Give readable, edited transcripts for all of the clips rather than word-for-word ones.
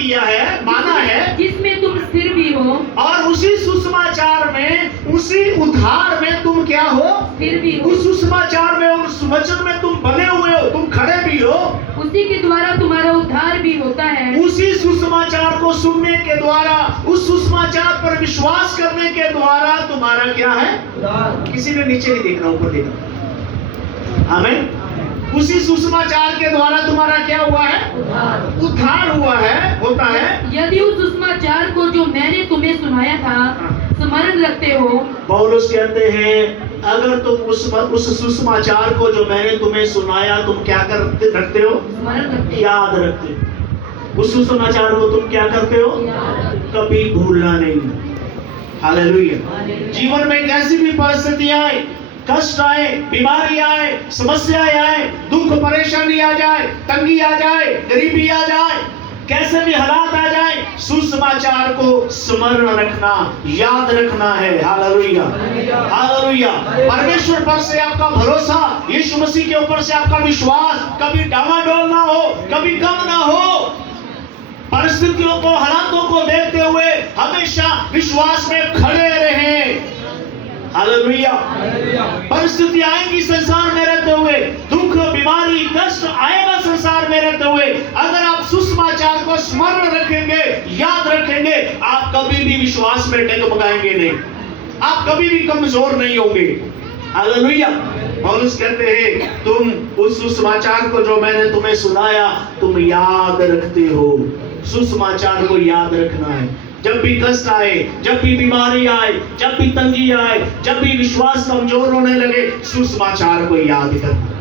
किया है, माना है, जिसमें तुम स्थिर भी हो, और उसी सुसमाचार में, उसी उद्धार में तुम क्या हो? स्थिर भी हो। उस सुसमाचार में, उस वचन में तुम बने हुए हो, तुम खड़े भी हो। उसी के द्वारा तुम्हारा उद्धार भी होता है। उसी सुसमाचार को सुनने के द्वारा, उस सुसमाचार पर विश्वास करने के द्वारा तुम्हारा क्या है? किसी ने नीचे नहीं देखना, ऊपर देखना। आमीन। उसी सुसमाचार के द्वारा तुम्हारा क्या हुआ है? उद्धार हुआ है, होता है। यदि उस सुसमाचार को जो मैंने तुम्हें सुनाया था स्मरण रखते हो। पौलुस कहते हैं, अगर तुम उस सुसमाचार को जो मैंने तुम्हें सुनाया, तुम क्या रखते हो? स्मरण रखते, याद रखते हो। उस सुसमाचार को तुम क्या करते हो? कभी भूलना नहीं। हालेलुया। जीवन में कैसी भी परिस्थितियां आए, कष्ट आए, बीमारी आए, समस्याएं आए, दुख परेशानी आ जाए, तंगी आ जाए, गरीबी आ जाए, कैसे भी हालात आ जाए, सुसमाचार को स्मरण रखना, याद रखना है। Hallelujah, hallelujah. परमेश्वर पर से आपका भरोसा, यीशु मसीह के ऊपर से आपका विश्वास कभी डामाडोल ना हो, कभी कम ना हो। परिस्थितियों को, हालातों को देखते हुए हमेशा विश्वास में खड़े रहें। हालेलुया। परिस्थिति आएंगी संसार में रहते हुए, दुख, बीमारी, कष्ट आएगा संसार में रहते हुए, अगर आप सुसमाचार को स्मरण रखेंगे, याद रखेंगे, आप कभी भी विश्वास में डगमगाएंगे नहीं, आप कभी भी कमजोर नहीं होंगे। हालेलुया। पौलुस कहते हैं, तुम उस सुसमाचार को जो मैंने तुम्हें सुनाया, तुम याद रखते हो। सुसमाचार को याद रखना है। जब भी कष्ट आए, जब भी बीमारी आए, जब भी तंगी आए, जब भी विश्वास कमजोर होने लगे, सुसमाचार को याद करना।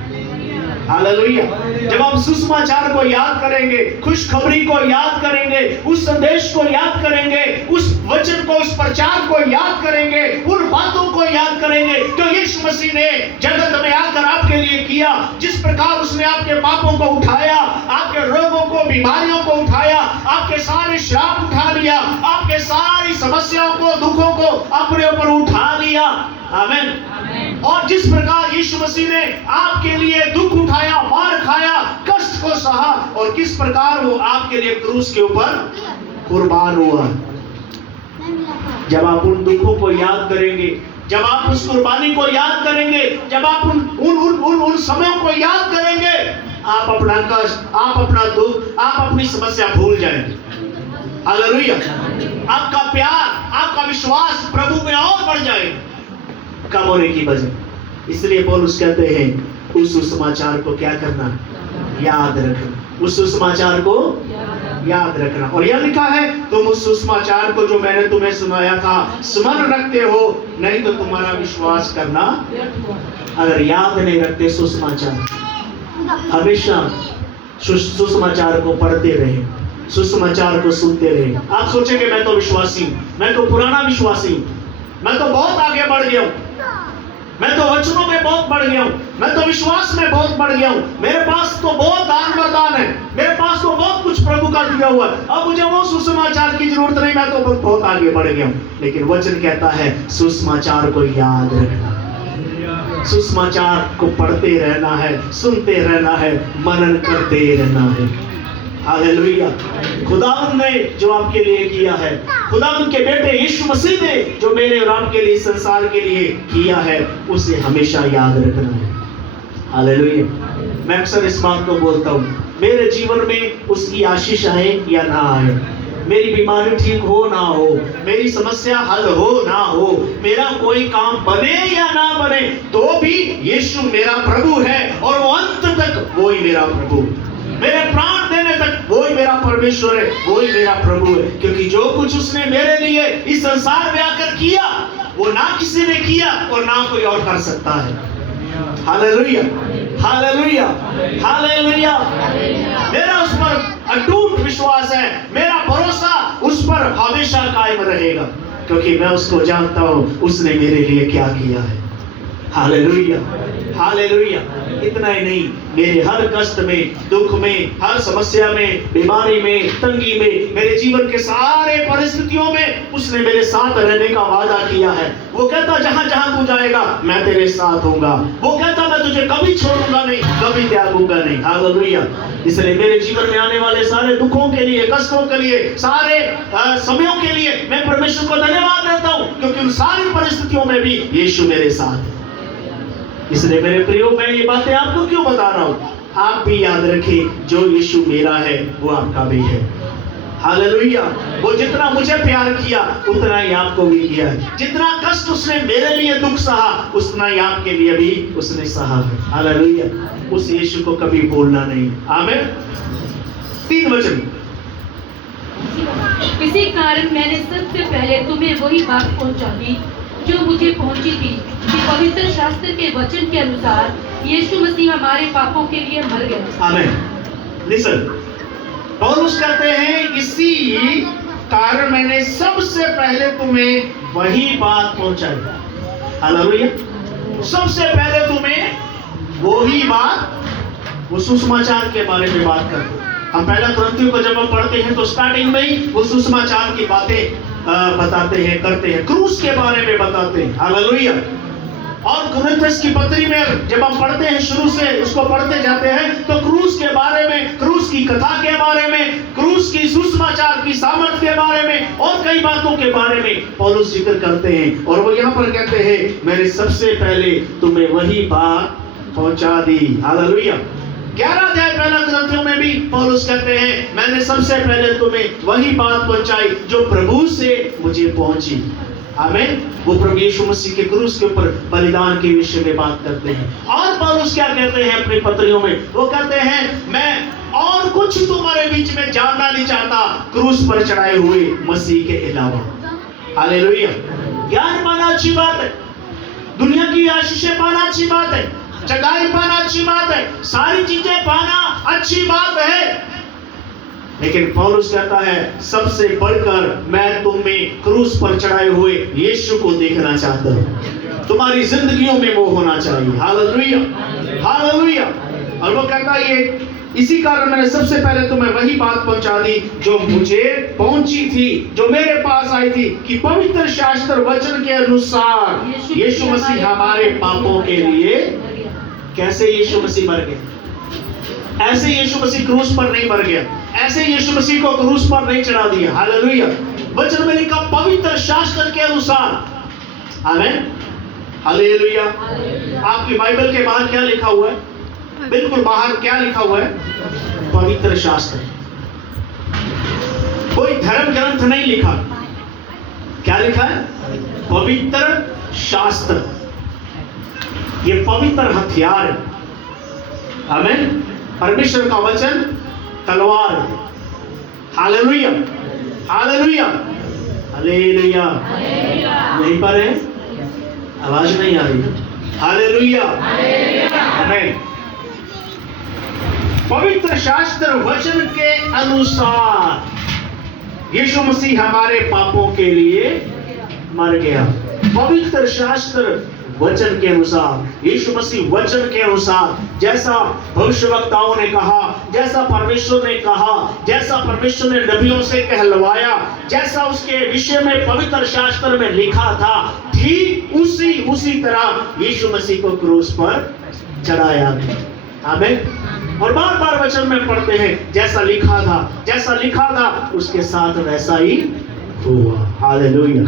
हालेलुया। जब हम सुसमाचार को याद करेंगे, खुशखबरी को याद करेंगे, उस संदेश को याद करेंगे, उस वचन को, उस प्रचार को याद करेंगे, उन बातों को याद करेंगे जो यीशु मसीह ने जगत में आकर आपके लिए किया, जिस प्रकार उसने आपके पापों को उठाया, आपके रोगों को, बीमारियों को उठाया, आपके सारे श्राप उठा लिया, आपके सारी समस्याओं को, दुखों को अपने ऊपर उठा लिया। आमीन। और जिस प्रकार यीशु मसीह ने आपके लिए दुख उठाया, मार खाया, कष्ट को सहा, और किस प्रकार वो आपके लिए क्रूस के ऊपर कुर्बान हुआ। जब आप उन दुखों को याद करेंगे, जब आप उस कुर्बानी को याद करेंगे, जब आप उन समयों को याद करेंगे, आप अपना कष्ट, आप अपना दुख, आप अपनी समस्या भूल जाएंगे। हालेलुया। आपका प्यार, आपका विश्वास प्रभु में और बढ़ जाएगा कम होने की वजह। इसलिए पौलुस कहते हैं, उस सुसमाचार को क्या करना? याद रखना। उस सुसमाचार को याद रखना। और यह लिखा है, तुम उस सुसमाचार को जो मैंने तुम्हें सुनाया था स्मरण रखते हो, नहीं तो तुम्हारा विश्वास करना। अगर याद नहीं रखते सुसमाचार, हमेशा सुसमाचार को पढ़ते रहे, सुसमाचार को सुनते रहे। आप सोचेंगे, मैं तो विश्वासी हूं, मैं तो पुराना विश्वासी हूं, मैं तो बहुत आगे बढ़ गया हूं, मैं तो वचनों में बहुत बढ़ गया हूं, मैं तो विश्वास में बहुत बढ़ गया हूं, मेरे पास तो बहुत दान वरदान है, मेरे पास तो बहुत कुछ प्रभु का दिया हुआ है, अब मुझे वो सुसमाचार की जरूरत नहीं, मैं तो बहुत आगे बढ़ गया हूं। लेकिन वचन कहता है, सुसमाचार को याद रखना, सुसमाचार को पढ़ते रहना है, सुनते रहना है, मनन करते रहना है। हालेलुया। खुदावंद ने जो आपके लिए किया है, खुदावंद के बेटे यीशु मसीह ने जो मेरे और आपके लिए, संसार के लिए किया है, उसे हमेशा याद रखना है। हालेलुया। मैं अक्सर इस बात को बोलता हूँ, मेरे जीवन में उसकी आशीष आए या ना आए, मेरी बीमारी ठीक हो ना हो, मेरी समस्या हल हो ना हो, मेरा कोई काम बने या ना बने, तो भी यीशु मेरा प्रभु है, और वो अंत तक वो ही मेरा प्रभु, मेरे प्राण देने तक वो ही मेरा परमेश्वर है, वो ही मेरा प्रभु है। क्योंकि जो कुछ उसने मेरे लिए इस संसार में आकर किया, वो ना किसी ने किया और ना कोई और कर सकता है। Hallelujah, hallelujah, hallelujah. मेरा उस पर अटूट विश्वास है, मेरा भरोसा उस पर हमेशा कायम रहेगा, क्योंकि मैं उसको जानता हूं, उसने मेरे लिए क्या किया है। Hallelujah, hallelujah. इतना ही नहीं, मेरे हर कष्ट में, दुख में, हर समस्या में, बीमारी में, तंगी में, मेरे जीवन के सारे परिस्थितियों में उसने मेरे साथ रहने का वादा किया है। वो कहता जहां जहां तू जाएगा मैं तेरे साथ होऊंगा। वो कहता मैं तुझे कभी छोड़ूंगा नहीं, कभी त्यागूंगा नहीं। हालेलुया। इसलिए मेरे जीवन में आने वाले सारे दुखों के लिए, कष्टों के लिए, सारे समयों के लिए मैं परमेश्वर को धन्यवाद देता हूं, क्योंकि उन सारी परिस्थितियों में भी यीशु मेरे साथ है। इसलिए मेरे प्रियो, मैं ये बातें आपको क्यों बता रहा हूं? आप भी याद रखें, जो यीशु मेरा है वो आपका भी है। हालेलुया। वो जितना मुझे प्यार किया उतना ही आपको भी किया है। जितना कष्ट उसने मेरे लिए दुख सहा उतना ही आपके लिए भी उसने सहा है। हालेलुया। उस यीशु को कभी भूलना नहीं। आमीन। 3 वचन। इसी कारण मैंने सबसे पहले तुम्हें वही बात पहुंचा दी जो मुझे पहुंची थी, कि पवित्र शास्त्र के वचन के अनुसार यीशु मसीह हमारे पापों के लिए मर गया। आमीन। लिसन, पौलुस कहते हैं इसी कारण मैंने सबसे पहले तुम्हें वही बात पहुंचाई। हालेलुया। सबसे पहले तुम्हें वही बात, वो सुसमाचार के बारे में बात करते हैं। हम पहला कुरिन्थियों को जब हम पढ़ते हैं तो स्टार्टिंग में ही वो सुसमाचार की बातें बताते हैं, करते हैं, क्रूस के बारे में बताते हैं। हालेलुया। और कुरिन्थियों की पत्री में जब हम पढ़ते हैं, शुरू से उसको पढ़ते जाते हैं, तो क्रूस के बारे में, क्रूस की कथा के बारे में, क्रूस की सुसमाचार की सामर्थ के बारे में और कई बातों के बारे में पौलुस जिक्र करते हैं। और वो यहाँ पर कहते हैं मैंने सबसे पहले तुम्हें वही बात पहुंचा दी। हालेलुया। 11 अध्याय पहला कुरिन्थियों में भी पौलुस कहते हैं मैंने सबसे पहले तुम्हें वही बात पहुंचाई जो प्रभु से मुझे पहुंची। आमीन। वो प्रभु यीशु मसीह के क्रूस के ऊपर बलिदान के विषय में बात करते हैं। और पौलुस क्या कहते हैं अपनी पत्रियों में? वो कहते हैं मैं और कुछ तुम्हारे बीच में जानना नहीं चाहता क्रूस पर चढ़ाए हुए मसीह के अलावा। हालेलुया। ज्ञान पाना अच्छी बात है, दुनिया की आशीषें पाना अच्छी बात है, चंगाई पाना अच्छी बात है, सारी चीजें पाना अच्छी बात है, लेकिन पौलुस कहता है सबसे बढ़कर मैं तुम में क्रूस पर चढ़ाए हुए यीशु को देखना चाहता हूं। तुम्हारी जिंदगियों में वो होना चाहिए। Hallelujah, hallelujah. और वो कहता है ये इसी कारण मैंने सबसे पहले तुम्हें वही बात पहुंचा दी जो मुझे पहुंची थी, जो मेरे पास आई थी, कि पवित्र शास्त्र वचन के अनुसार यीशु मसीह हमारे पापों के लिए। कैसे यीशु मसीह मर गया? ऐसे यीशु मसीह क्रूस पर नहीं मर गया, ऐसे यीशु मसीह को क्रूस पर नहीं चढ़ा दिया। हालेलुया। वचन में लिखा पवित्र शास्त्र के अनुसार। आमीन। हालेलुया। आपकी बाइबल के बाहर क्या लिखा हुआ है? बिल्कुल बाहर क्या लिखा हुआ है? पवित्र शास्त्र। कोई धर्म ग्रंथ नहीं लिखा। क्या लिखा है? पवित्र शास्त्र। ये पवित्र हथियार है। आमीन। परमेश्वर का वचन तलवार है। Hallelujah, hallelujah, hallelujah. यहीं पर है, आवाज नहीं आ रही। हालेलुया, आमीन। पवित्र शास्त्र वचन के अनुसार यीशु मसीह हमारे पापों के लिए मर गया। पवित्र शास्त्र वचन के अनुसार, यीशु मसीह वचन के अनुसार, जैसा भविष्यवक्ताओं ने कहा, जैसा परमेश्वर ने कहा, जैसा परमेश्वर ने नबियों से कहलवाया, जैसा उसके विषय में पवित्र शास्त्र में लिखा था, ठीक उसी तरह यीशु मसीह को क्रूस पर चढ़ाया गया। आमीन। और बार बार वचन में पढ़ते हैं जैसा लिखा था उसके साथ वैसा ही हुआ। हालेलुया।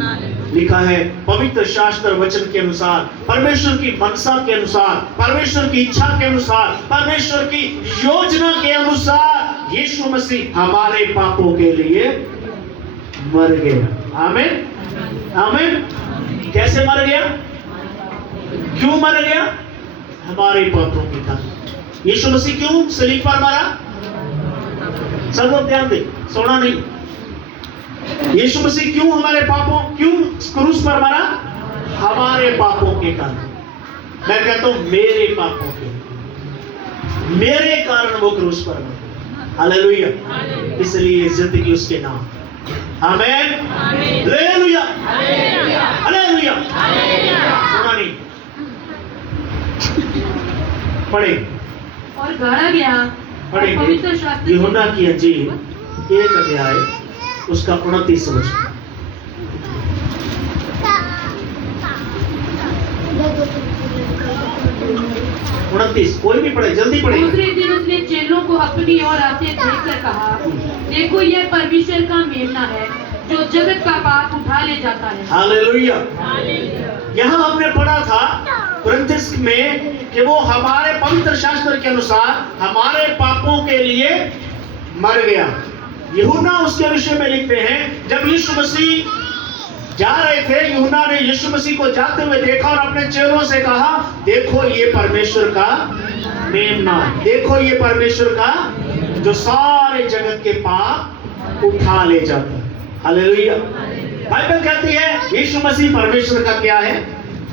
लिखा है पवित्र शास्त्र वचन के अनुसार, परमेश्वर की मनसा के अनुसार, परमेश्वर की इच्छा के अनुसार, परमेश्वर की योजना के अनुसार यीशु मसीह हमारे पापों के लिए मर गया। आमीन, आमीन। कैसे मर गया? क्यों मर गया? हमारे पापों के कारण। यीशु मसीह क्यों सलीब पर मरा? सब लोग ध्यान दे, सोना नहीं। यीशु मसीह क्यों हमारे पापों, क्यों क्रूस पर मरा? हमारे पापों के कारण। मैं कहता हूं मेरे पापों के, मेरे कारण वो क्रूस पर मरा। हालेलुया। इसलिए जिंदगी उसके नाम। आमीन, हालेलुया, हालेलुया। सुना नहीं? पढ़े और गाड़ा गया और पढ़ेंगे पवित्र शास्त्र यूहन्ना की अंजील 1 अध्याय उसका 29 वचन। 29 कोई भी पढ़े, जल्दी पढ़े। दूसरे दिन उसने चेलों को अपनी ओर आते देखकर कहा, देखो यह परमेश्वर का मेमना है जो जगत का पाप उठा ले जाता है। हालेलुया। यहाँ हमने पढ़ा था कुरिन्थियों में कि वो हमारे पवित्र शास्त्र के अनुसार हमारे पापों के लिए मर गया। यूहन्ना उसके विषय में लिखते हैं, जब यीशु मसीह जा रहे थे, यूहन्ना ने यीशु मसीह को जाते हुए देखा और अपने चेलों से कहा, देखो ये परमेश्वर का मेमना, देखो ये परमेश्वर का जो सारे जगत के पाप उठा ले जाता है। हालेलुया। बाइबल कहती है यीशु मसीह परमेश्वर का क्या है?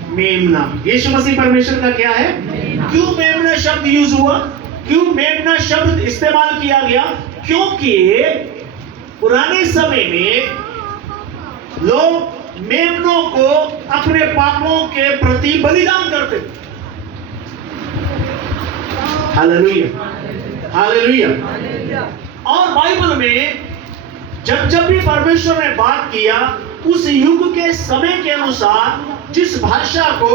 मेमना। यीशु मसीह परमेश्वर का क्या है? क्यों मेमना शब्द यूज हुआ? क्यों मेमना शब्द इस्तेमाल किया गया? क्योंकि पुराने समय में लोग मेमनों को अपने पापों के प्रति बलिदान करते थे। Hallelujah, hallelujah. और बाइबल में जब जब भी परमेश्वर ने बात किया, उस युग के समय के अनुसार जिस भाषा को,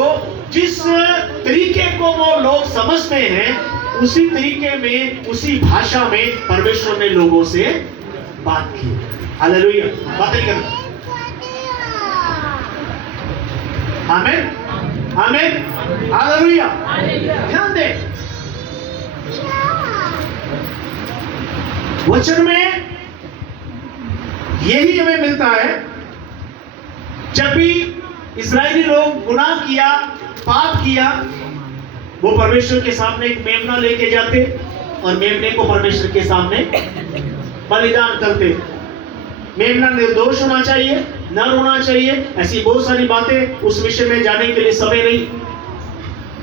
जिस तरीके को वो लोग समझते हैं, उसी तरीके में, उसी भाषा में परमेश्वर ने लोगों से बात की। हालेलुया। बातें करना। आमीन, आमीन, हालेलुया। ध्यान दें, वचन में यही हमें मिलता है। जब भी इस्राएली लोग गुनाह किया, पाप किया, वो परमेश्वर के सामने एक मेमना लेके जाते और मेमने को परमेश्वर के सामने बलिदान करते। मेमना निर्दोष होना चाहिए, न रोना चाहिए, ऐसी बहुत सारी बातें, उस विषय में जाने के लिए समय नहीं।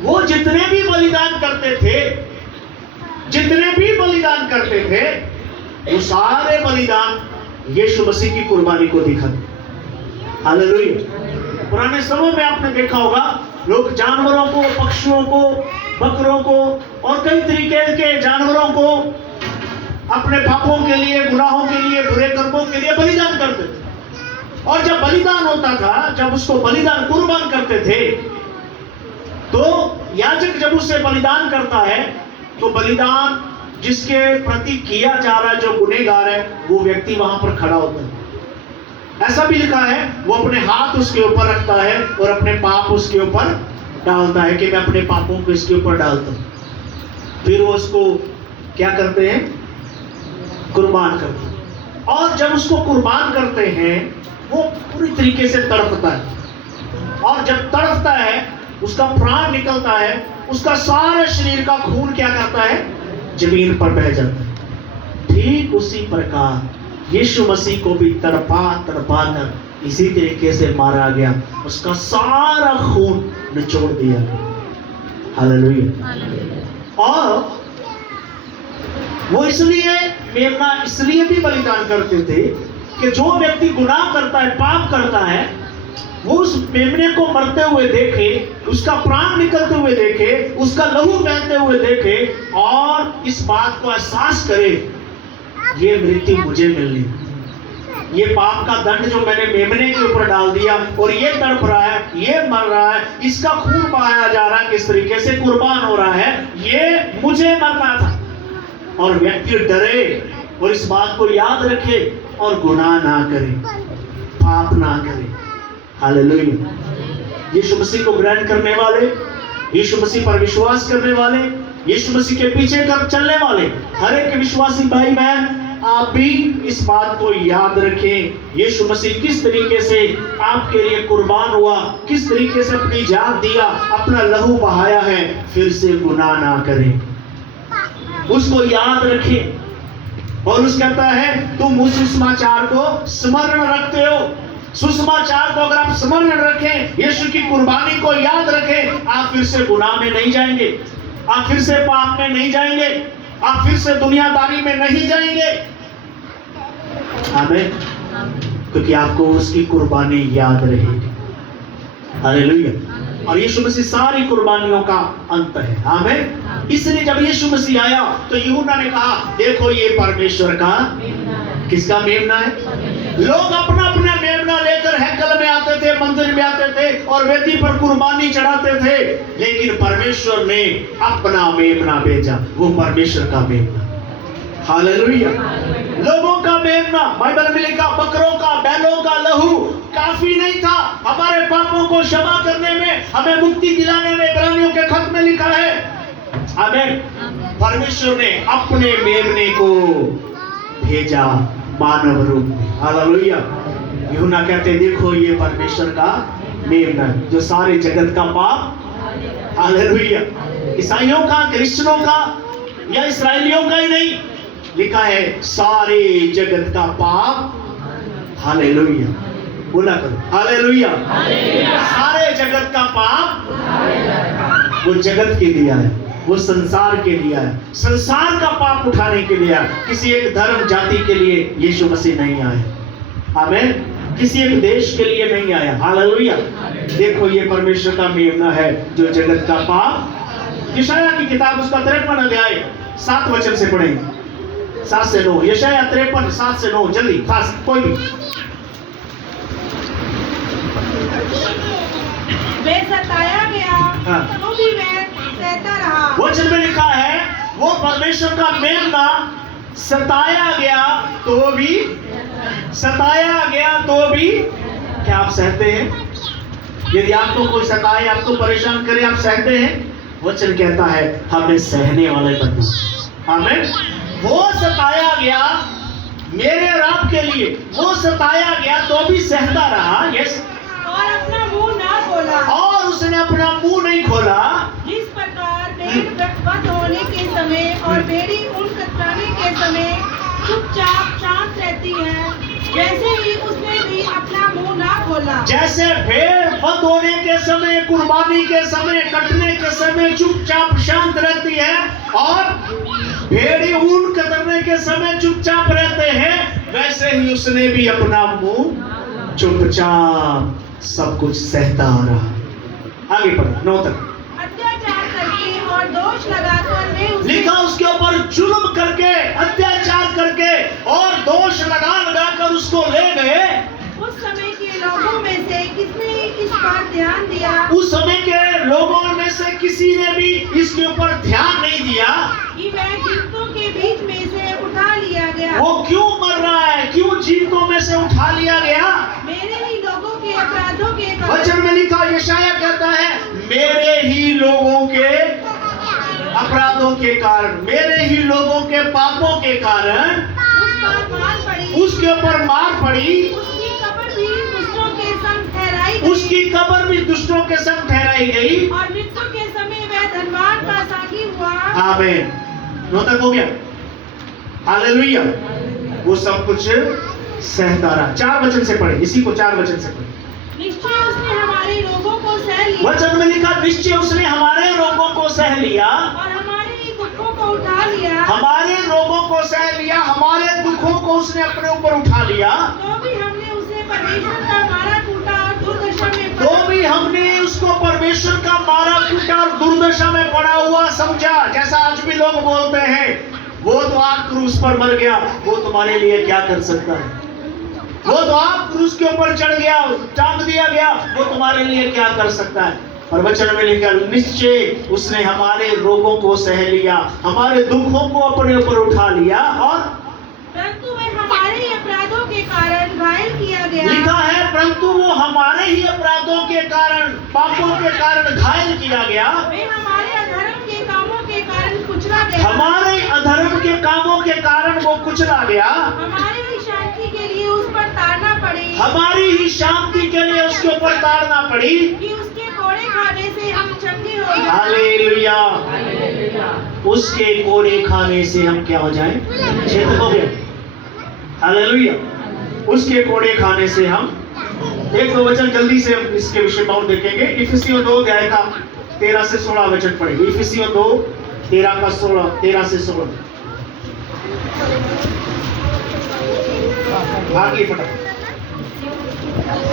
वो जितने भी बलिदान करते थे, जितने भी बलिदान करते थे, वो सारे बलिदान यीशु मसीह की कुर्बानी को दिखाते। हालेलुया। पुराने समय में आपने देखा होगा, लोग जानवरों को, पक्षियों को, बकरों को और कई तरीके के जानवरों को अपने पापों के लिए, गुनाहों के लिए, बुरे कर्मों के लिए बलिदान करते थे। और जब बलिदान होता था, जब उसको बलिदान कुर्बान करते थे, तो याजक जब उससे बलिदान करता है, तो बलिदान जिसके प्रति किया जा रहा है, जो गुनहगार है, वो व्यक्ति वहां पर खड़ा होता है। ऐसा भी लिखा है, वो अपने हाथ उसके ऊपर रखता है और अपने पाप उसके ऊपर डालता है कि मैं अपने पापों को इसके ऊपर डालता हूं। फिर वो उसको क्या करते हैं? कुर्बान करते हैं। और जब उसको कुर्बान करते हैं, वो पूरी तरीके से तड़पता है। और जब तड़पता है, उसका प्राण निकलता है, उसका सारे शरीर का खून क्या करता है? जमीन पर बह जाता है। ठीक उसी प्रकार यीशु मसीह को भी तड़पा तड़पा कर इसी तरीके से मारा गया, उसका सारा खून निचोड़ दिया गया। हालेलुया। और वो इसलिए मेमना इसलिए भी बलिदान करते थे कि जो व्यक्ति गुनाह करता है, पाप करता है, वो उस मेमने को मरते हुए देखे, उसका प्राण निकलते हुए देखे, उसका लहू बहते हुए देखे और इस बात को एहसास करे, ये मृत्यु मुझे मिलनी, ये पाप का दंड जो मैंने मेमने के ऊपर डाल दिया और ये तड़प रहा है, ये मर रहा है, इसका खून बहाया जा रहा है, किस तरीके से कुर्बान हो रहा है, ये मुझे मरना था। और व्यक्ति डरे और इस बात को याद रखे और गुनाह ना करे, पाप ना करे। हालेलुया। यीशु मसीह को ग्रहण करने वाले, यीशु मसीह पर विश्वास करने वाले, यीशु मसीह के पीछे कर चलने वाले हर एक विश्वासी भाई बहन, आप भी इस बात को याद रखें, यीशु मसीह किस तरीके से आपके लिए कुर्बान हुआ, किस तरीके से अपनी जान दिया, अपना लहू बहाया है। फिर से गुनाह ना करें, उसको याद रखें। और उस कहता है, तुम उस सुसमाचार को स्मरण रखते हो। सुसमाचार को अगर आप स्मरण रखें, यीशु की कुर्बानी को याद रखें, आप फिर से गुनाह में नहीं जाएंगे, आप फिर से पाप में नहीं जाएंगे, आप फिर से दुनियादारी में नहीं जाएंगे। आमीन। क्योंकि आपको उसकी कुर्बानी याद रहेगी। हालेलुया। और यीशु मसीह सारी कुर्बानियों का अंत है। आमीन। इसलिए जब यीशु मसीह आया तो यूहन्ना ने कहा देखो ये परमेश्वर का किसका मेमना है। लोग अपना अपना मेमना लेकर हैकल में आते थे, मंदिर में आते थे और वेदी पर कुर्बानी चढ़ाते थे, लेकिन परमेश्वर ने अपना मेमना भेजा, वो परमेश्वर का मेमना। हालेलुया। लोगों का मेमना, बाइबल में लिखा बकरों का, बैलों का लहू काफी नहीं था हमारे पापों को क्षमा करने में, हमें मुक्ति दिलाने में। इब्रानियों के खत में लिखा है आमीन, परमेश्वर ने अपने मेमने को भेजा मानव रूप में। हालेलुया। यूहन्ना कहते देखो ये परमेश्वर का मेमना जो सारे जगत का पाप, हालेलुया, ईसाइयों का, क्रिश्चियनों का या इस्राएलियों का ही नहीं, लिखा है सारे जगत का पाप। हालेलुया, बोला करो हालेलुया। सारे जगत का पाप वो जगत के लिए है, वो संसार के लिए है, संसार का पाप उठाने के लिए है। किसी एक धर्म जाति के लिए यीशु मसीह नहीं आया, आमीन, किसी एक देश के लिए नहीं आया। हालेलुया। देखो ये परमेश्वर का मेमना है जो जगत का पाप। यशायाह की किताब उसका 53 अध्याय 7 वचन से पढ़ेंगे, 7 से 9। यशायाह 53 7 से 9, जल्दी खास कोई भी। वे सताया गया हाँ। तो भी वह सहता रहा। वचन में लिखा है वो परमेश्वर का मेमना सताया गया तो भी, सताया गया तो भी क्या आप सहते हैं? यदि आपको कोई सताए, आपको परेशान करे, आप सहते हैं? वचन कहता है हमें सहने वाले बनना। आमीन। वो सताया गया मेरे और आपके लिए, वो सताया गया तो भी सहता रहा। यस। और अपना मुंह ना खोला। और उसने अपना मुंह नहीं खोला। जिस प्रकार भेड़ वध होने के समय और भेड़ी ऊन कतराने के समय चुपचाप शांत रहती है, वैसे ही उसने भी अपना मुंह ना खोला। जैसे भेड़ वध होने के समय, कुर्बानी के समय, कटने के समय चुपचाप शांत रहती है और भेड़ी ऊन कतरने के समय चुपचाप रहते हैं, वैसे ही उसने भी अपना मुंह चुपचाप सब कुछ सहता रहा। आगे पढ़ो 9 तक। अत्याचार करके और दोष लगाकर वे उसे लिखा उसके ऊपर जुल्म करके, अत्याचार करके और दोष लगा कर उसको ले गए। उस समय के लोगों में से किसने इस पर ध्यान दिया? उस समय के लोगों में से किसी ने भी इसके ऊपर ध्यान नहीं दिया कि वह जीवितों के बीच में से उठा लिया गया। वो क्यों मर रहा है, क्यों जीवितों में से उठा लिया गया। मेरे ही लोगों के अपराधों के कारण। वचन में लिखा, यशायाह कहता है मेरे ही लोगों के अपराधों के कारण, मेरे ही लोगों के पापों के कारण उस पर मार पड़ी। उसके ऊपर मार पड़ी। उसकी कब्र भी दुष्टों के संग ठहराई गई। उसकी कब्र भी दुष्टों के संग ठहराई गई। और मृत्यु के समय वह धनवान का साथी हुआ। आमीन। 9 तक हो गया। हालेलुया। वो सब कुछ सहता रहा। 4 वचन से पढ़े, इसी को 4 वचन से पढ़े। निश्चय उसने हमारे रोगों को सह लिया। वचन में लिखा निश्चय उसने हमारे रोगों को सह लिया। और हमारे ही दुखों को उठा लिया। हमारे रोगों को सह लिया, हमारे दुखों को उसने अपने ऊपर उठा लिया। तो भी हमने उसे परमेश्वर का मारा कूटा और दुर्दशा में तो भी हमने उसको परमेश्वर का मारा पीटा और दुर्दशा में पड़ा हुआ समझा। जैसा आज भी लोग बोलते हैं वो तो आप क्रूस पर मर गया, वो तुम्हारे लिए क्या कर सकता है। वो तो आप क्रूस के ऊपर चढ़ गया, टांग दिया गया, वो तुम्हारे लिए क्या कर सकता है। और वचन में लिखा निश्चय उसने हमारे रोगों को सह लिया, हमारे दुखों को अपने ऊपर उठा लिया। और परंतु वह हमारे ही अपराधों के कारण घायल किया गया। लिखा है परंतु वो हमारे ही अपराधों के कारण, पापों के कारण घायल किया गया। वे हमारे अधर्म के कामों के कारण कुचला गया। हमारे अधर्म के कामों के कारण वो कुचला गया। हमारी ही शांति के लिए उस पर ताड़ना पड़ी। हमारी ही शांति के लिए उसके ऊपर ताड़ना पड़ी कि उसके कोड़े खाने से हम चंगे हो जाएं। हालेलुया। उसके कोड़े खाने से हम क्या हो जाएं? छेद हो गए। हालेलुया। उसके कोड़े खाने से हम, 1-2 वचन जल्दी से हम इसके विषय में और देखेंगे। इफिसियों 2 अध्याय का 13 से 16 वचन पढ़ेंगे। इफिसियों 2 13 से 16 आगे पढ़ा।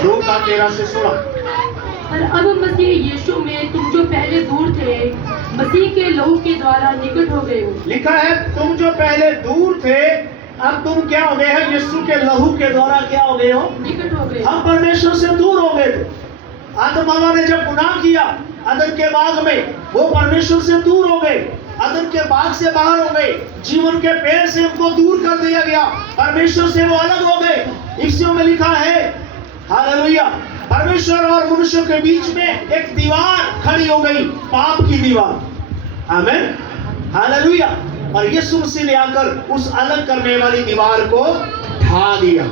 2 का 13 से 16। और अब मसीह यीशु में तुम जो पहले दूर थे मसीह के लहू के द्वारा निकट हो गए हो। लिखा है तुम जो पहले दूर थे अब तुम क्या हो गए हो, यीशु के लहू के द्वारा क्या हो गए हो, निकट हो गए। हम परमेश्वर से दूर हो गए थे। आदम हवा ने जब गुनाह किया अदन के बाग में, वो परमेश्वर से दूर हो गए, अदन के बाग से बाहर हो गए, जीवन के पेड़ से उनको दूर कर दिया गया, परमेश्वर से वो अलग हो गए। इफ्सियों में लिखा है हालेलुया, परमेश्वर और मनुष्यों के बीच में एक दीवार खड़ी हो गई, पाप की दीवार। आमीन हालेलुया। और यीशु मसीह ने आकर उस अलग करने वाली दीवार को ढा दिया।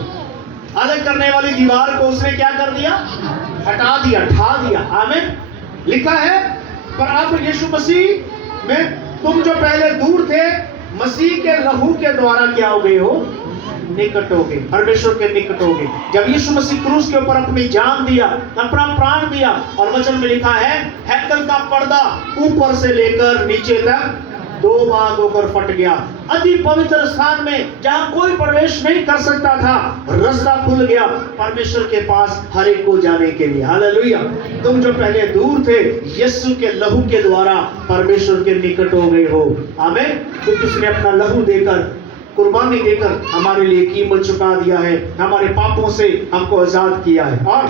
अलग करने वाली दीवार को उसने क्या कर दिया, हटा दिया, ढा दिया। आमीन। लिखा है पर अब यीशु मसीह में तुम जो पहले दूर थे मसीह के लहू के द्वारा क्या हो गए हो, निकट हो गए, परमेश्वर के निकट हो गए। जब यीशु मसीह क्रूस के ऊपर अपनी जान दिया, अपना प्राण दिया, और वचन में लिखा है हैकल का पर्दा ऊपर से लेकर नीचे तक 2 भाग होकर फट गया। अति पवित्र स्थान में जहां कोई प्रवेश नहीं कर सकता था, रास्ता खुल गया परमेश्वर के पास हर एक को जाने के लिए। हालेलुया। तुम जो पहले दूर थे यीशु के लहू के द्वारा परमेश्वर के निकट हो गए हो। आमीन। क्योंकि उसने अपना लहू देकर, कुर्बानी देकर हमारे लिए कीमत चुका दिया है, हमारे पापों से हमको आजाद किया है। और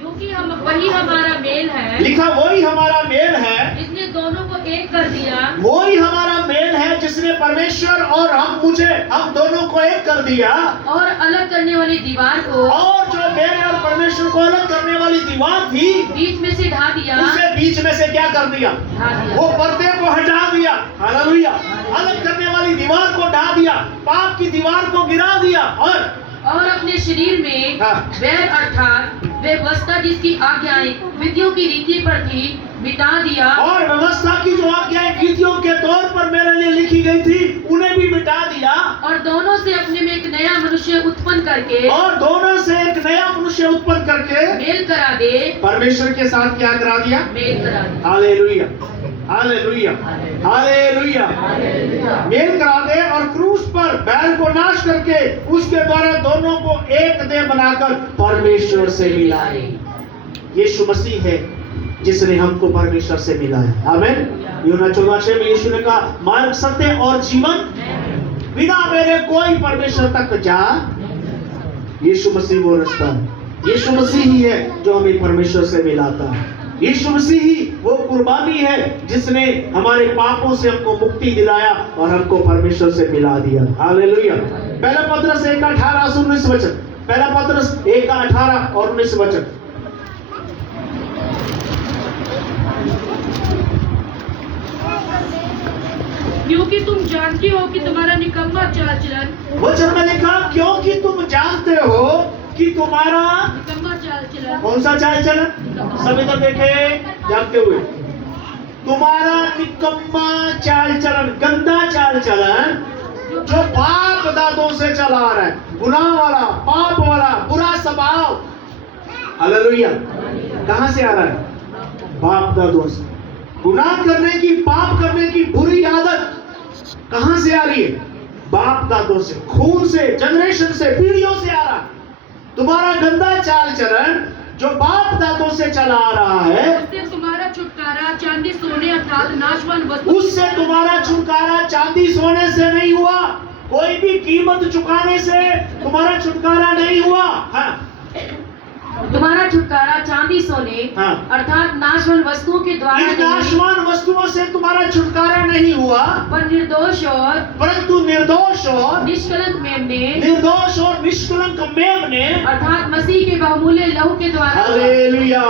क्योंकि हम वही हमारा मेल है, लिखा वही हमारा मेल है जिसने दोनों को एक कर दिया। वही हमारा मेल है जिसने परमेश्वर और हम दोनों को एक कर दिया। और अलग करने वाली दीवार को, और जो मेरे और परमेश्वर को अलग करने वाली दीवार थी बीच में से ढा दिया। उसे बीच में से क्या कर दिया, ढा दिया। वो पर्दे को हटा दिया। हालेलुया। अलग करने वाली दीवार को ढा दिया, पाप की दीवार को गिरा दिया, और अपने शरीर में हाँ। वैर अर्थात व्यवस्था जिसकी आज्ञाएं विधियों की रीति पर थी मिटा दिया। और व्यवस्था की जो आज्ञाएं विधियों के तौर पर मेरे लिए लिखी गई थी उन्हें भी मिटा दिया। और दोनों से अपने में एक नया मनुष्य उत्पन्न करके, और दोनों से एक नया मनुष्य उत्पन्न करके मेल करा दे। परमेश्वर के साथ क्या करा दिया, मेल करा दे। Hallelujah hallelujah hallelujah. मेल करा दे और क्रूस पर बैल को नाश करके उसके द्वारा दोनों को एक देह बनाकर परमेश्वर से मिलाए। यीशु मसीह है जिसने हमको परमेश्वर से मिलाया। आमीन। यूहन्ना 14 में यीशु ने कहा मार्ग, सत्य और जीवन, बिना मेरे कोई परमेश्वर तक जा। यीशु मसीह वो रास्ता है, यीशु मसीह ही है जो हमें परमेश्वर से मिलाता है। यीशु मसीह ही वो कुर्बानी है जिसने हमारे पापों से हमको मुक्ति दिलाया और हमको परमेश्वर से मिला दिया। हालेलुया। पहला पत्रस 1:18-19 वचन, पहला पत्रस 1:18 और 19 वचन। क्योंकि तुम जानते हो कि तुम्हारा निकम्मा चाल चलन, वचन में लिखा क्योंकि तुम जानते हो कि तुम्हारा निकम्मा चाल चलन, कौन सा चाल चलन, सभी तो देखे जानते हुए, तुम्हारा निकम्मा चाल चलन, गंदा चाल चलन जो बाप दादों से चला आ रहा है, गुनाह वाला, पाप वाला, बुरा स्वभाव। हालेलुया। कहां से आ रहा है, बाप दादों से। गुनाह करने की, पाप करने की बुरी आदत कहां से आ रही है, बाप दादों से, खून से, जनरेशन से, पीढ़ियों से आ रहा है। तुम्हारा गंदा चाल चलन जो बाप दादों से चला आ रहा है, उससे तुम्हारा छुटकारा चांदी सोने अर्थात नाशवान वस्तु, उससे तुम्हारा छुटकारा चांदी सोने से नहीं हुआ, कोई भी कीमत चुकाने से तुम्हारा छुटकारा नहीं हुआ। हाँ। तुम्हारा छुटकारा चांदी सोने हाँ। अर्थात नाशवान वस्तुओं के द्वारा इन नहीं, नाशवान वस्तुओं से तुम्हारा छुटकारा नहीं हुआ, पर निर्दोष और परंतु निर्दोष और निष्कलंक मेमने, निर्दोष और निष्कलंक मेमने अर्थात मसीह के बहुमूल्य लहू के द्वारा। हालेलुया।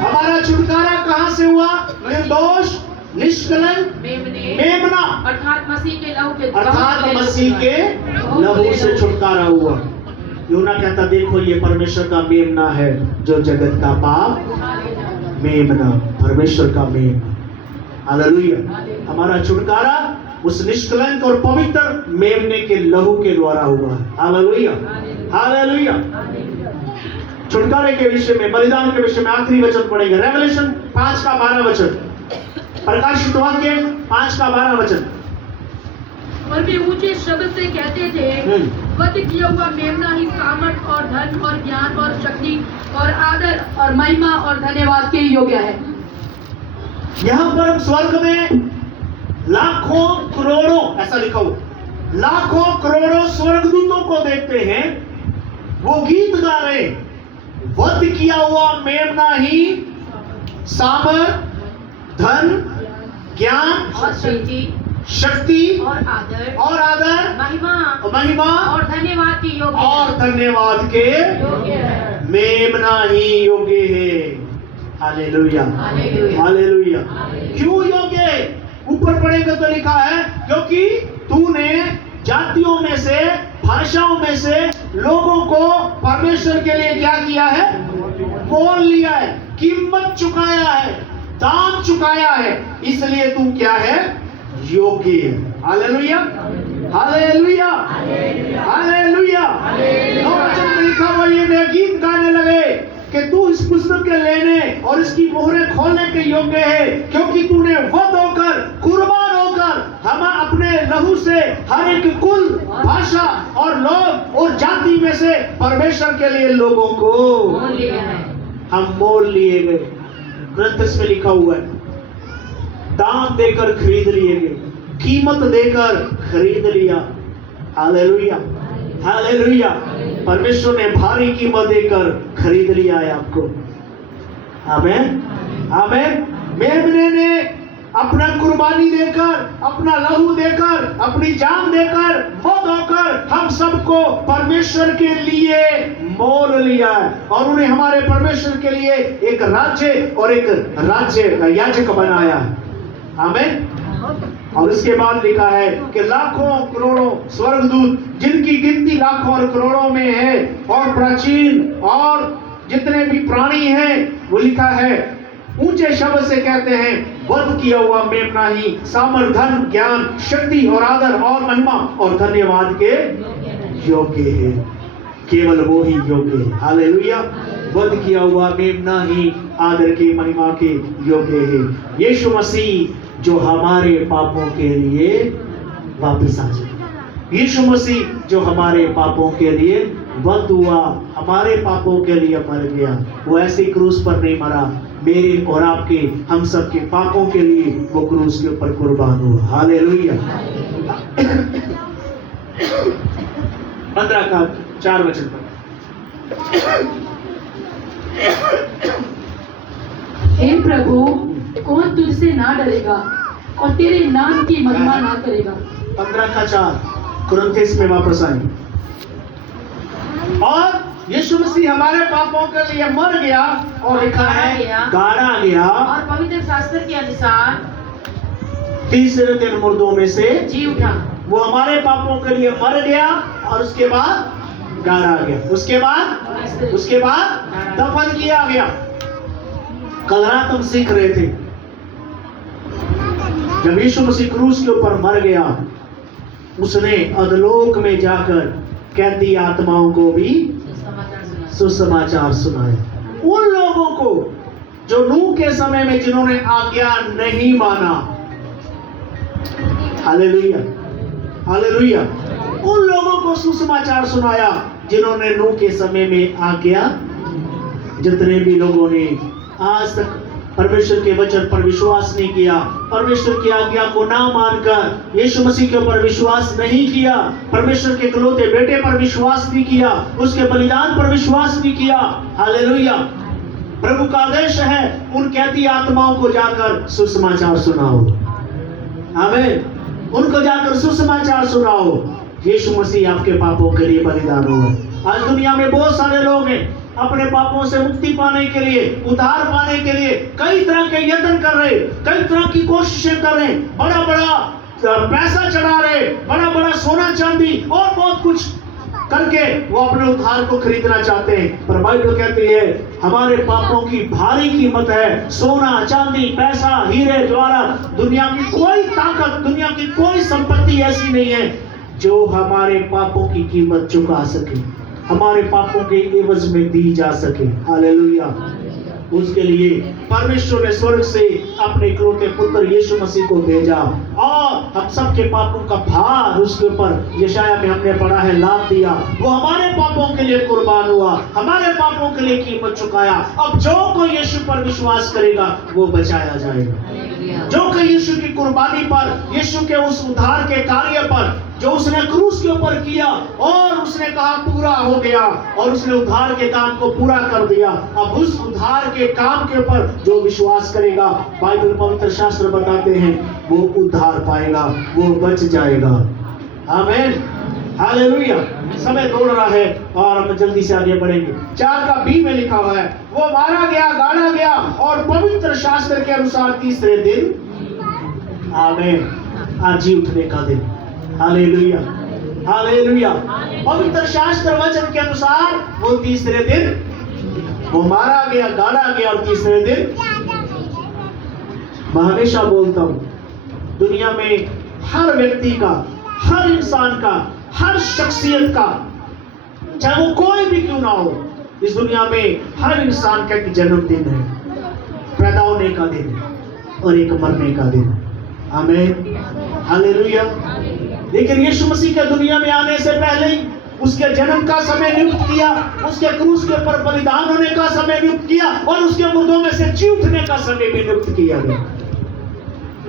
हमारा छुटकारा कहां से हुआ, निर्दोष, निष्कलंक, मेमने, मेमना, अर्थात मसीह के लहू के, अर्थात मसीह के लहू से छुटकारा हुआ। यूहन्ना कहता देखो ये परमेश्वर का मेमना है जो जगत का पाप, मेमना, परमेश्वर का मेमना। हालेलुया। हमारा छुटकारा उस निष्कलंक और पवित्र मेमने के लहू के द्वारा हुआ। Hallelujah hallelujah. छुटकारे के विषय में, बलिदान के विषय में आखिरी वचन पढ़ेंगे, रेवलेशन 5:12 वचन, प्रकाशित वाक्य 5:12 वचन। और वे ऊंचे शब्द से कहते थे वध किया हुआ मेमना ही सामर्थ और धन और ज्ञान और शक्ति और आदर और महिमा और धन्यवाद के योग्य है। यहाँ पर हम स्वर्ग में लाखों करोड़ों, ऐसा लिखा हुआ, लाखों करोड़ों स्वर्गदूतों को देखते हैं। वो गीत गा रहे, वध किया हुआ मेमना ही सामर्थ, धन, ज्ञान और शक्ति और आदर महिमा और धन्यवाद के योग्य और धन्यवाद के है। मेमना ही योग्य है। Hallelujah, hallelujah. हालेलुया। क्यों योग्य है? ऊपर पढ़ेगा तो लिखा है, क्योंकि तूने जातियों में से, भाषाओं में से लोगों को परमेश्वर के लिए क्या किया है? मोल लिया है, कीमत चुकाया है, दाम चुकाया है, इसलिए तू क्या है? योग्य है। Hallelujah, hallelujah, hallelujah. नौ वचन में लिखा हुआ ये वे गीत गाने लगे कि तू इस पुस्तक के लेने और इसकी मोहरें खोलने के योग्य है, क्योंकि तूने वध होकर, कुर्बान होकर, हम अपने लहू से हर एक कुल, भाषा और लोग और जाति में से परमेश्वर के लिए लोगों को हम मोल लिए गए। ग्रंथ में लिखा हुआ है, दाम देकर खरीद लिए गए, कीमत देकर खरीद लिया। Hallelujah, hallelujah. परमेश्वर ने भारी कीमत देकर खरीद लिया है आपको। आमेन, आमेन। मेमने ने अपना कुर्बानी देकर, अपना लहू देकर, अपनी जान देकर, वध होकर हम सबको परमेश्वर के लिए मोल लिया है और उन्हें हमारे परमेश्वर के लिए एक राज्य और एक राज्य याजक बनाया है। आमेन। और इसके बाद लिखा है कि लाखों करोड़ों स्वर्गदूत, जिनकी गिनती लाखों और करोड़ों में है, और प्राचीन और जितने भी प्राणी हैं, वो लिखा है ऊंचे शब्द से कहते हैं, वध किया हुआ मेमना ही सामर्थ, धन, ज्ञान, शक्ति और आदर और महिमा और धन्यवाद के योग्य है। केवल वो ही योग्य है। हालेलुया। वध किया हुआ मेमना ही आदर के, महिमा के योग्य है। यीशु मसीह जो हमारे पापों के लिए वापस आ जाए, यीशु मसीह जो हमारे पापों के लिए वध हुआ, हमारे पापों के लिए मर गया। वो ऐसे क्रूस पर नहीं मरा, मेरे और आपके, हम सब के पापों के लिए वो क्रूस के ऊपर कुर्बान हुआ। हालेलुया। 15 का 4 वचन पर, हे प्रभु, कौन तुझसे ना डरेगा और तेरे नाम की महिमा ना करेगा। 15 का 4 कुरिन्थियों में वापस आए। और यीशु मसीह हमारे पापों के लिए मर गया और लिखा है गाड़ा गया, और पवित्र शास्त्र के अनुसार तीसरे दिन मुर्दों में से जी उठा। वो हमारे पापों के लिए मर गया और उसके बाद गाड़ा गया, उसके बाद दफन किया गया। कल रात हम सीख रहे थे, जब यीशु मसीह क्रूस के ऊपर मर गया, उसने अधलोक में जाकर कैदी आत्माओं को भी सुसमाचार सुनाया। उन लोगों को जो नूह के समय में जिन्होंने आज्ञा नहीं माना। Hallelujah, hallelujah. उन लोगों को सुसमाचार सुनाया जिन्होंने नूह के समय में आज्ञा, जितने भी लोगों ने आज तक परमेश्वर के वचन पर विश्वास नहीं किया, परमेश्वर की आज्ञा को ना मानकर यीशु मसीह के ऊपर विश्वास नहीं किया, परमेश्वर के इकलौते बेटे पर विश्वास नहीं किया, उसके बलिदान पर विश्वास नहीं किया। हालेलुया। प्रभु का आदेश है, उन कैदी आत्माओं को जाकर सुसमाचार सुनाओ। आमीन। उनको जाकर सुसमाचार सुनाओ। यीशु मसीह आपके पापों के लिए बलिदान हुआ। आज दुनिया में बहुत सारे लोग हैं, अपने पापों से मुक्ति पाने के लिए, उद्धार पाने के लिए कई तरह के यत्न कर रहे, कई तरह की कोशिशें कर रहे, बड़ा बड़ा पैसा चढ़ा रहे, बड़ा बड़ा सोना चांदी और बहुत कुछ करके वो अपने उद्धार को खरीदना चाहते हैं। पर बाइबल कहती है हमारे पापों की भारी कीमत है। सोना, चांदी, पैसा, हीरे, जवाहरात, दुनिया की कोई ताकत, दुनिया की कोई संपत्ति ऐसी नहीं है जो हमारे पापों की कीमत चुका सके, हमारे पापों के एवज में दी जा सके। हालेलुया। उसके लिए परमेश्वर ने स्वर्ग से अपने इकलौते पुत्र यीशु मसीह को भेजा और हम सबके पापों का भार उसके ऊपर यशाया में हमने पढ़ा है लाद दिया। वो हमारे पापों के लिए कुर्बान हुआ, हमारे पापों के लिए कीमत चुकाया। अब जो कोई यीशु पर विश्वास करेगा वो बचाया जाएगा। जो कोई यीशु की कुर्बानी पर, यीशु के उस उद्धार के कार्य पर जो उसने क्रूस के ऊपर किया और उसने कहा पूरा हो गया और उसने उद्धार के काम को पूरा कर दिया, अब उस उद्धार के काम के ऊपर जो विश्वास करेगा, बाइबल पवित्र शास्त्र बताते हैं वो उद्धार पाएगा, वो बच जाएगा। आमीन, हालेलुया। समय दौड़ रहा है और हम जल्दी से आगे बढ़ेंगे। 4 का बी में लिखा हुआ है, वो मारा गया, गाड़ा गया और पवित्र शास्त्र के अनुसार तीसरे दिन, आमीन, आज जी उठने का दिन। Hallelujah, hallelujah. पवित्र शास्त्र वचन के अनुसार वो तीसरे दिन वो मारा गया, गाड़ा गया और तीसरे दिन। मैं हमेशा बोलता हूं, दुनिया में हर व्यक्ति का, हर इंसान का, हर शख्सियत का, चाहे वो कोई भी क्यों ना हो, इस दुनिया में हर इंसान का एक जन्मदिन है, पैदा होने का दिन और एक मरने का दिन। आमीन, हालेलुया। लेकिन यीशु मसीह के दुनिया में आने से पहले ही उसके जन्म का समय नियुक्त किया, उसके क्रूस के ऊपर बलिदान होने का समय नियुक्त किया और उसके मुर्दों में से जी उठने का समय भी नियुक्त किया गया।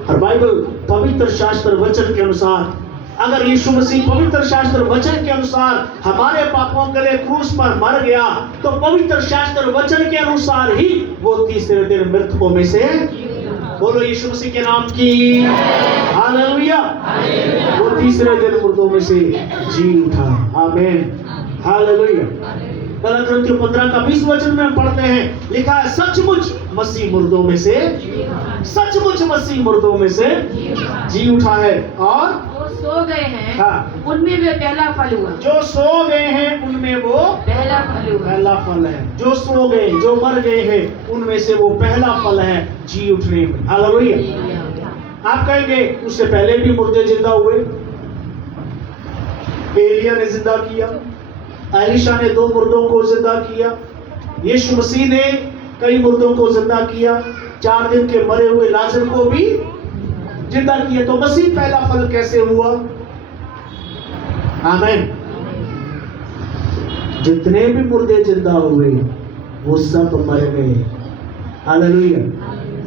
और बाइबल पवित्र शास्त्र वचन के अनुसार, अगर यीशु मसीह पवित्र शास्त्र वचन के अनुसार हमारे पापों के लिए क्रूस पर मर गया, तो पवित्र शास्त्र वचन के अनुसार ही वो तीसरे दिन मृतकों में से, बोलो यीशु मसीह के नाम की हालेलुया, वो तीसरे दिन मुर्दों में से जी उठा। आमीन, हालेलुया। पहला कुरिन्थियों 15 का 20 वचन में पढ़ते हैं, लिखा है सचमुच मसीह मुर्दों में से, सचमुच मसीह मुर्दों में से जी उठा है और वो सो गए हैं, हाँ, उनमें वे पहला फल हुआ। जो सो गए हैं उनमें वो पहला फल हुआ। पहला फल है। जो सो गए, जो मर गए हैं उनमें से वो पहला फल है जी उठने में। हालेलुया। आप कहेंगे उससे पहले भी मुर्दे जिंदा हुए, एलिया ने जिंदा किया, एलीशा ने 2 मुर्दों को जिंदा किया, यीशु मसीह ने कई मुर्दों को जिंदा किया, 4 दिन के मरे हुए लाजर को भी जिंदा किया। तो मसीह पहला फल कैसे हुआ? आमीन। जितने भी मुर्दे जिंदा हुए वो सब मर गए। हालेलुया।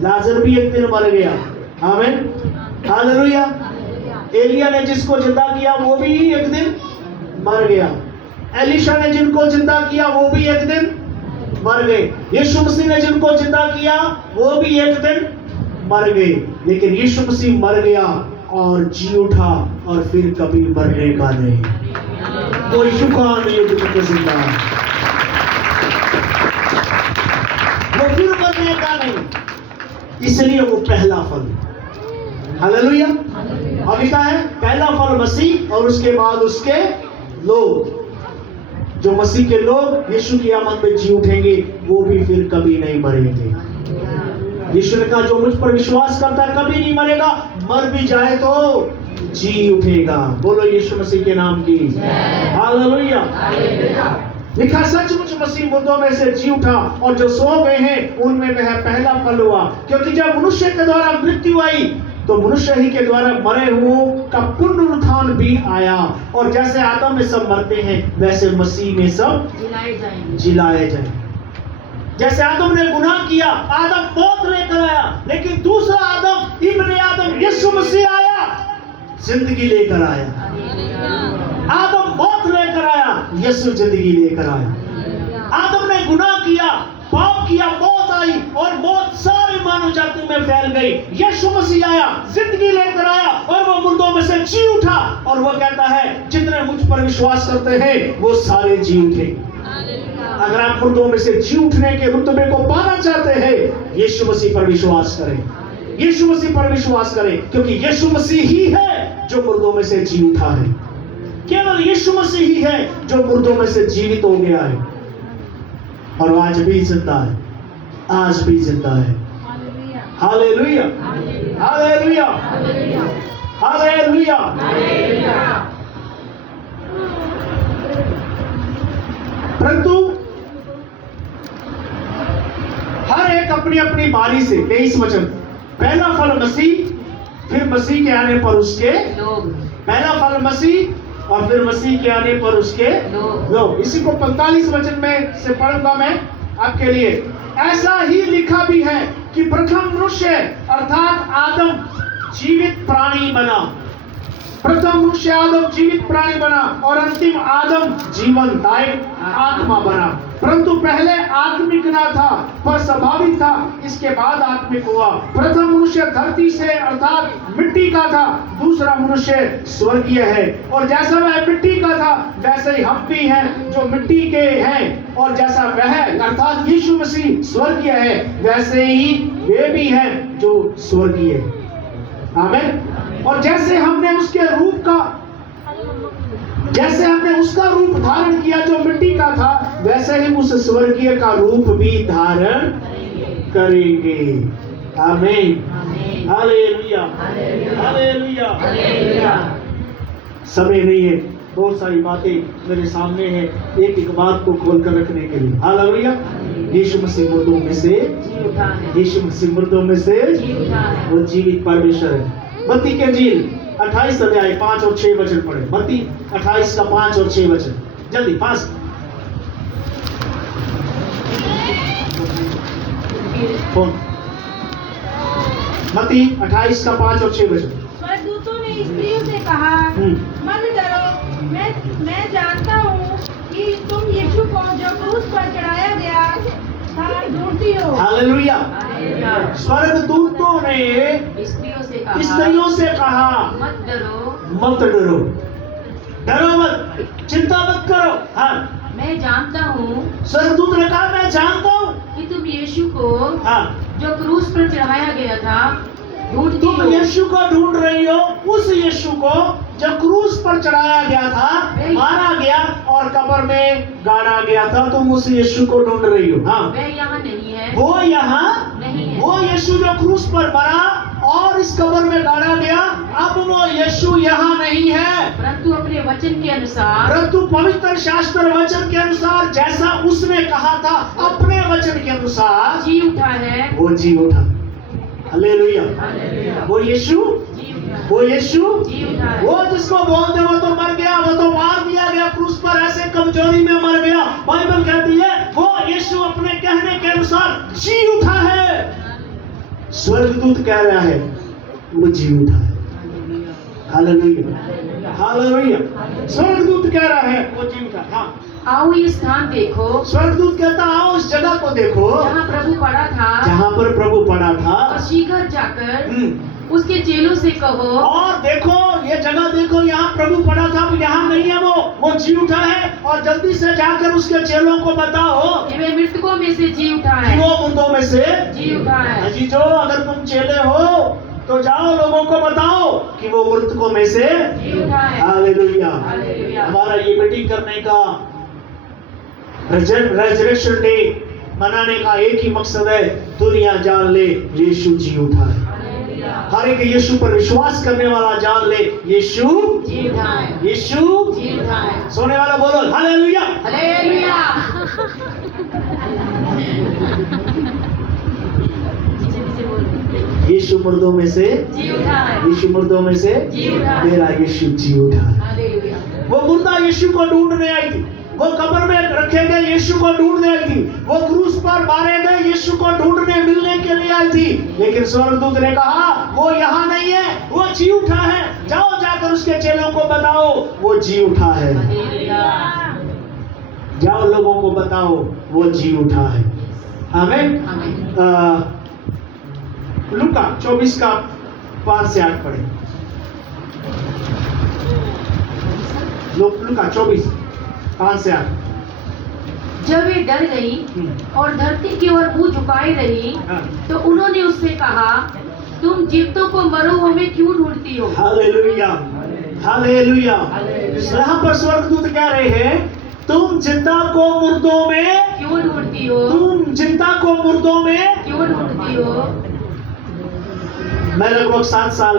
लाजर भी एक दिन मर गया। आमीन, हालेलुया। एलिया ने जिसको जिंदा किया वो भी एक दिन मर गया। एलीशा ने जिनको जिंदा किया वो भी एक दिन मर गए। यीशु मसीह ने जिनको जिंदा किया वो भी एक दिन मर गए। लेकिन यीशु मसीह मर गया और जी उठा और फिर कभी मरने का नहीं। कोई शुक्रान नहीं है जिंदा, वो फिर मरने का नहीं, इसलिए वो पहला फल। हालेलुया। अब लिखा है पहला फल मसीह और उसके बाद उसके लोग। जो मसीह के लोग यीशु की आमद में जी उठेंगे वो भी फिर कभी नहीं मरेंगे। यीशु ने कहा जो मुझ पर विश्वास करता है कभी नहीं मरेगा, मर भी जाए तो जी उठेगा। बोलो यीशु मसीह के नाम की हालेलुया। लिखा सचमुच मसीह मुर्दों में से जी उठा और जो सो गए हैं उनमें वह पहला फल हुआ। क्योंकि जब मनुष्य के द्वारा मृत्यु आई तो मनुष्य ही के द्वारा मरे हुओं का पुनरुत्थान भी आया। और जैसे आदम में सब मरते हैं वैसे मसीह में सब जिलाए जाएंगे। जैसे आदम ने गुनाह किया, आदम मौत लेकर आया, लेकिन दूसरा आदम इब्ने आदम यीशु मसीह आया, जिंदगी लेकर आया। आदम मौत लेकर आया, यीशु जिंदगी लेकर आया। आदम ने गुनाह किया, पाप किया, मौत आई और मौत सारी मानव जाति में फैल गई। यीशु मसीह आया, जिंदगी लेकर आया और वो मुर्दों में से जी उठा। और वो कहता है जितने मुझ पर विश्वास करते हैं वो सारे जी उठे। अगर आप मुर्दों में से जी उठने के रुतबे को पाना चाहते हैं, यीशु मसीह पर विश्वास करें, यीशु मसीह पर विश्वास करें। क्योंकि यीशु मसीह ही है जो मुर्दों में से जी उठा है। केवल यीशु मसीह ही है जो मुर्दों में से जीवित हो गया है और आज भी जिंदा है, आज भी जिंदा है। Hallelujah, hallelujah, hallelujah. परंतु हर अपनी अपनी बारी से 23 वचन, पहला फल मसीह, फिर मसीह के आने पर उसके लोग पहला फल मसीह और फिर मसीह के आने पर उसके लोग। इसी को 45 वचन में से पढ़ूंगा मैं आपके लिए। ऐसा ही लिखा भी है कि प्रथम मनुष्य अर्थात आदम जीवित प्राणी बना, प्रथम मनुष्य आदम जीवित प्राणी बना और अंतिम आदम जीवनदायक आत्मा बना। परंतु पहले आत्मिक ना था पर स्वाभाविक था, इसके बाद आत्मिक हुआ। प्रथम मनुष्य धरती से अर्थात मिट्टी का था, दूसरा मनुष्य स्वर्गीय है। और जैसा वह मिट्टी का था वैसे ही हम भी हैं जो मिट्टी के हैं, और जैसा वह अर्थात यीशु मसीह स्वर्गीय है वैसे ही वे भी हैं जो स्वर्गीय है। आमीन। और जैसे हमने उसका रूप धारण किया जो मिट्टी का था, वैसे ही उस स्वर्गीय का रूप भी धारण करेंगे। आमीन। Hallelujah, hallelujah, hallelujah. समय नहीं है, बहुत सारी बातें मेरे सामने है, एक एक बात को खोल कर रखने के लिए। हालेलुया। यीशु मसीह मुर्दों में से, यीशु मसीह मुर्दों में से वो जीवित परमेश्वर है। मत्ती के इंजील 28 अध्याय 5 और 6 वचन पढ़े। मत्ती 28 का 5 और 6 वचन, जल्दी फास्ट। मत्ती 28 का 5 और 6 वचन। स्वर्गदूतों ने स्त्रियों से कहा, मत डरो, मैं जानता हूँ कि तुम यीशु को जो क्रूस पर चढ़ाया गया था ढूंढती हो। हालेलुया। स्वर्गदूतों ने स्त्रियों से कहा, मत डरो, मत डरो, डरो मत, चिंता मत करो। हाँ, मैं जानता हूँ स्वर्गदूत ने कहा मैं जानता हूँ कि तुम यीशु को हाँ, जो क्रूस पर चढ़ाया गया था ढूंढती तुम हो। यीशु को ढूंढ रही हो, उस यीशु को जो क्रूस पर चढ़ाया गया था, मारा गया और कब्र में गाड़ा गया था, तुम उस यीशु को ढूंढ रही हो। हाँ, वह यहाँ नहीं है, वो यहाँ नहीं है। वो यीशु जो क्रूस पर मरा और इस कब्र में गाड़ा गया, अब वो यीशु यहाँ नहीं है, परंतु अपने वचन के अनुसार, परंतु पवित्र शास्त्र वचन के अनुसार जैसा उसने कहा था, अपने वचन के अनुसार जी उठा है। वो जी उठा। हालेलुया। हालेलुया। वो यीशु, जी उठा है। वो यीशु, जी उठा है। वो जिसको बोलते वो तो मर गया, वो तो मार दिया गया क्रूस पर, ऐसे कमजोरी में मर गया। बाइबल कहती है वो यीशु अपने कहने के अनुसार जी उठा है। स्वर्गदूत कह रहा है वो जी उठा है। Hallelujah, hallelujah. स्वर्गदूत कह रहा है वो जी उठा। हाँ, आओ ये स्थान देखो, स्वर्गदूत कहता आओ उस जगह को देखो जहाँ प्रभु पड़ा था, जहाँ पर प्रभु पड़ा था, और शीघ्र जाकर उसके चेलों से कहो, और देखो ये जगह देखो, यहाँ प्रभु पड़ा था, यहाँ नहीं है, वो जी उठा है, और जल्दी से जाकर उसके चेलों को बताओ कि वे मृतकों में से जी उठा कि है, वो मुर्दों में से जी उठा है। जी, जो अगर तुम चेले हो तो जाओ लोगों को बताओ कि वो मृतकों में से जी उठा है। हालेलुया। हालेलुया। हमारा ये मीटिंग करने का, रेजरेक्शन डे मनाने का एक ही मकसद है, दुनिया जान ले यीशु जी उठा है। हर एक यीशु पर विश्वास करने वाला जान ले यीशु जी उठा है, यीशु जी उठा है। सोने वाला बोलो हालेलुया। हालेलुया। यीशु मुर्दों में से जी उठा है, यीशु मुर्दों में से जी उठा है। मेरा यीशु जी उठा है। हालेलुया। वो मुर्दा यीशु को ढूंढने आई थी, वो कब्र में रखे गए यीशु को ढूंढने आई थी, वो क्रूस पर मारे गए यीशु को ढूंढने मिलने के लिए आई थी, लेकिन स्वर्गदूत ने कहा वो यहाँ नहीं है, वो जी उठा है। जाओ जाकर उसके चेलों को बताओ वो जी उठा है। हालेलुया। जाओ लोगों को बताओ वो जी उठा है। आमीन। आमीन। लूका 24 का 5 से 8 पढ़े। लूका 24 5 से 8। जब वे डर गई और धरती की ओर मुंह झुकाए रही, तो उन्होंने उससे कहा, तुम जीवितों को मरों में क्यों ढूंढती हो? Hallelujah, hallelujah. यहाँ पर स्वर्गदूत कह रहे हैं तुम जिंदा को मुर्दों में क्यों ढूंढती हो? तुम जिंदा को मुर्दों में क्यों ढूंढती हो? मैं लगभग 7 साल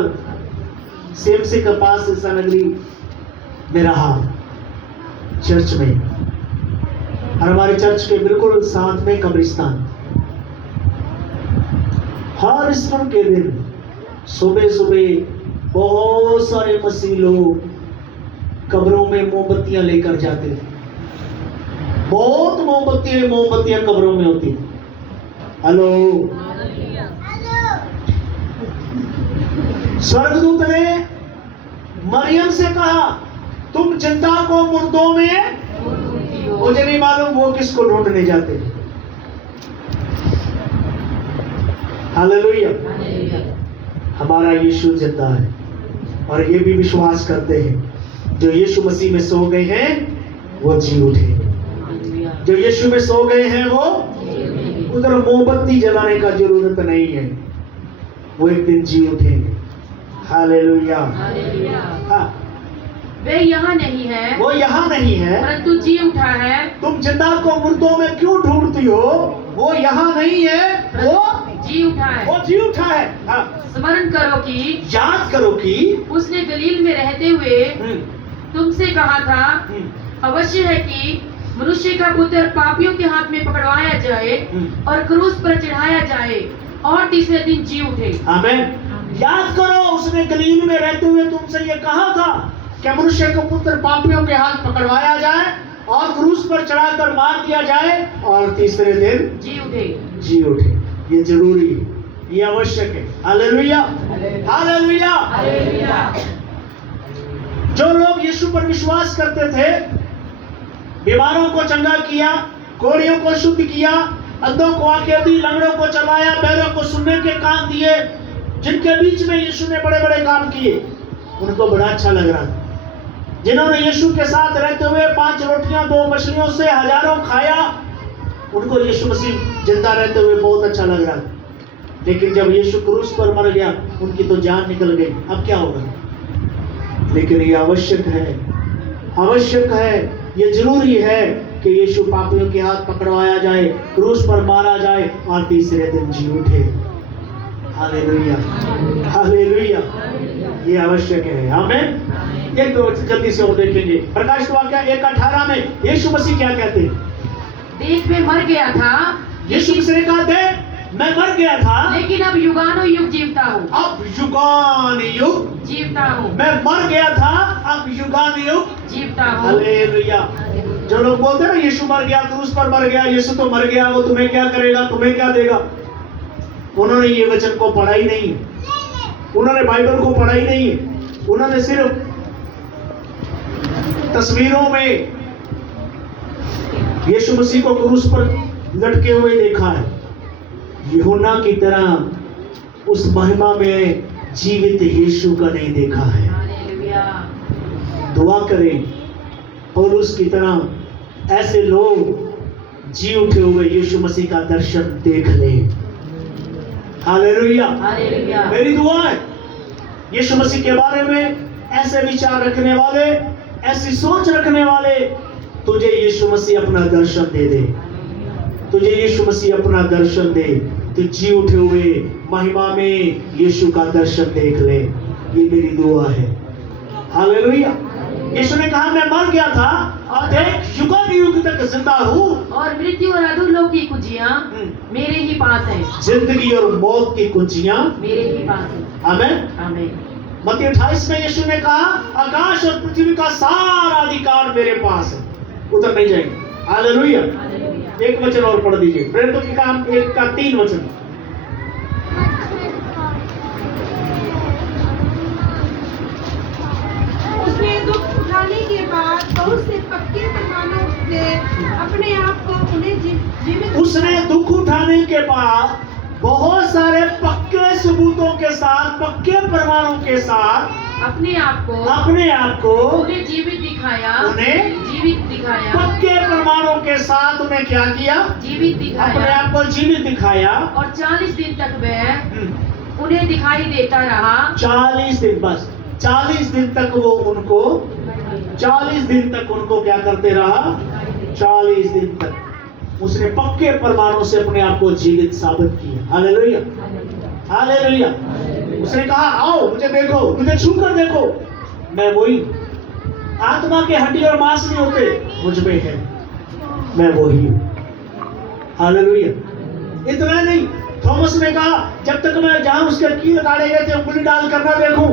सीएमसी के पास ईसा नगरी में रहा, चर्च में, और हमारे चर्च के बिल्कुल साथ में कब्रिस्तान। हर ईस्टर के दिन सुबह सुबह बहुत सारे मसीह लोग कब्रों में मोमबत्तियां लेकर जाते थे। बहुत मोमबत्तियां कब्रों में होती थी। हेलो, स्वर्गदूत ने मरियम से कहा, तुम जिंदा को मुर्दों में, मुझे नहीं मालूम वो किसको ढूंढने जाते हैं। हालेलुया। हमारा यीशु जिंदा है और ये भी विश्वास करते हैं जो यीशु मसीह में सो गए हैं वो जी उठे। जो यीशु में सो गए हैं वो उधर मोमबत्ती जलाने का जरूरत नहीं है, वो एक दिन जी उठेंगे। हालेलुया। हाँ, वे यहाँ नहीं है, वो यहाँ नहीं है, परंतु जी उठा है। तुम जिंदा को मुर्दों में क्यों ढूंढती हो? वो यहाँ नहीं है, वो जी उठा है। वो जी उठा है। हाँ, स्मरण करो कि, याद करो कि उसने गलील में रहते हुए तुमसे कहा था, अवश्य है कि मनुष्य का पुत्र पापियों के हाथ में पकड़वाया जाए और क्रूस पर चढ़ाया जाए और तीसरे दिन जी उठे। आमीन। याद करो, उसने गलील में रहते हुए तुमसे ये कहा था कि मनुष्य का पुत्र पापियों के हाथ पकड़वाया जाए और क्रूस पर चढ़ाकर मार दिया जाए और तीसरे दिन जी उठे। जी उठे। ये जरूरी है, ये आवश्यक है। Hallelujah, hallelujah. जो लोग यीशु पर विश्वास करते थे, बीमारों को चंगा किया, कोढ़ियों को शुद्ध किया, अंधों को आंखें दी, लंगड़ों को चलाया, बहरों को सुनने के कान दिए, जिनके बीच में यीशु ने बड़े बड़े काम किए, उनको बड़ा अच्छा लग रहा था। जिन्होंने यीशु के साथ रहते हुए 5 रोटियां 2 मछलियों से हजारों खाया, उनको यीशु मसीह जिंदा रहते हुए बहुत अच्छा लग रहा था। लेकिन जब यीशु क्रूस पर मर गया, उनकी तो जान निकल गई। अब क्या होगा? लेकिन ये आवश्यक है, ये जरूरी है कि यीशु पापियों के हाथ पकड़वाया जाए, क्रूस पर मारा जाए और तीसरे दिन जी उठे। Hallelujah, hallelujah. ये आवश्यक है। आमीन। एक दो जल्दी से और देखेंगे। प्रकाशित वाक्य 1:18 में यीशु मसीह क्या कहते हैं? देख मैं मर गया था, यीशु मसीह ने कहा, देख मैं मर गया था, लेकिन अब युगानुयुग जीवता हूँ। अब युगानुयुग जीवता हूँ। मैं मर गया था, अब युगानुयुग जीवता हूँ। हालेलुया। जो लोग बोलते हैं ना यीशु मर गया, क्रूस पर मर गया, यीशु तो मर गया, वो तुम्हें क्या करेगा, तुम्हें क्या देगा, उन्होंने ये वचन को पढ़ा ही नहीं है, उन्होंने बाइबल को पढ़ा ही नहीं है। उन्होंने सिर्फ तस्वीरों में यीशु मसीह को क्रूस पर लटके हुए देखा है। यूहन्ना की तरह उस महिमा में जीवित यीशु का नहीं देखा है। दुआ करें पौलुस की तरह ऐसे लोग जी उठे हुए यीशु मसीह का दर्शन देख लें। हालेलुया। मेरी दुआ है यीशु मसीह के बारे में ऐसे विचार रखने वाले, ऐसी सोच रखने वाले, तुझे यीशु मसीह अपना दर्शन दे दे, तुझे यीशु मसीह अपना दर्शन दे, तो जी उठे हुए महिमा में यीशु का दर्शन देख ले। ये मेरी दुआ है। हालेलुया। यीशु ने कहा मैं मर गया था और देख युगानुयुग तक जिंदा हूँ, और मृत्यु और अधोलोक की कुंजियां मेरे ही पास है। जिंदगी और मौत की कुंजियां मेरे ही पास है। आमीन। आमीन। मत्ती 28 में यीशु ने कहा आकाश और पृथ्वी का सारा अधिकार मेरे पास है, उधर नहीं जाएंगे। हालेलुया। एक वचन और पढ़ दीजिए, प्रेरितों के काम 1 का 3 वचन। उसने दुख उठाने के बाद बहुत से पक्के प्रमाणों से अपने आप को उन्हें जीवित उसने दुख उठाने के बाद बहुत सारे पक्के सबूतों के साथ, पक्के प्रमाणों के साथ अपने आप को उन्हें जीवित दिखाया, पक्के प्रमाणों के साथ उन्हें क्या किया? जीवित अपने दिखाया। आप को जीवित दिखाया। और 40 दिन तक वह उन्हें दिखाई देता रहा। 40 दिन, बस 40 दिन तक वो उनको 40 दिन तक उनको क्या करते रहा? 40 दिन तक उसने पक्के प्रमाणों से अपने आप को जीवित साबित किया। Hallelujah, hallelujah. उसने कहा आओ मुझे देखो, मुझे छू कर देखो, मैं वही, आत्मा के हड्डी और मांस नहीं होते, मुझ में है, मैं वही हूँ। हालेलुया। इतना नहीं, थॉमस ने कहा जब तक मैं जहां उसके कील गाड़े गए थे उंगली डाल कर ना देखूं,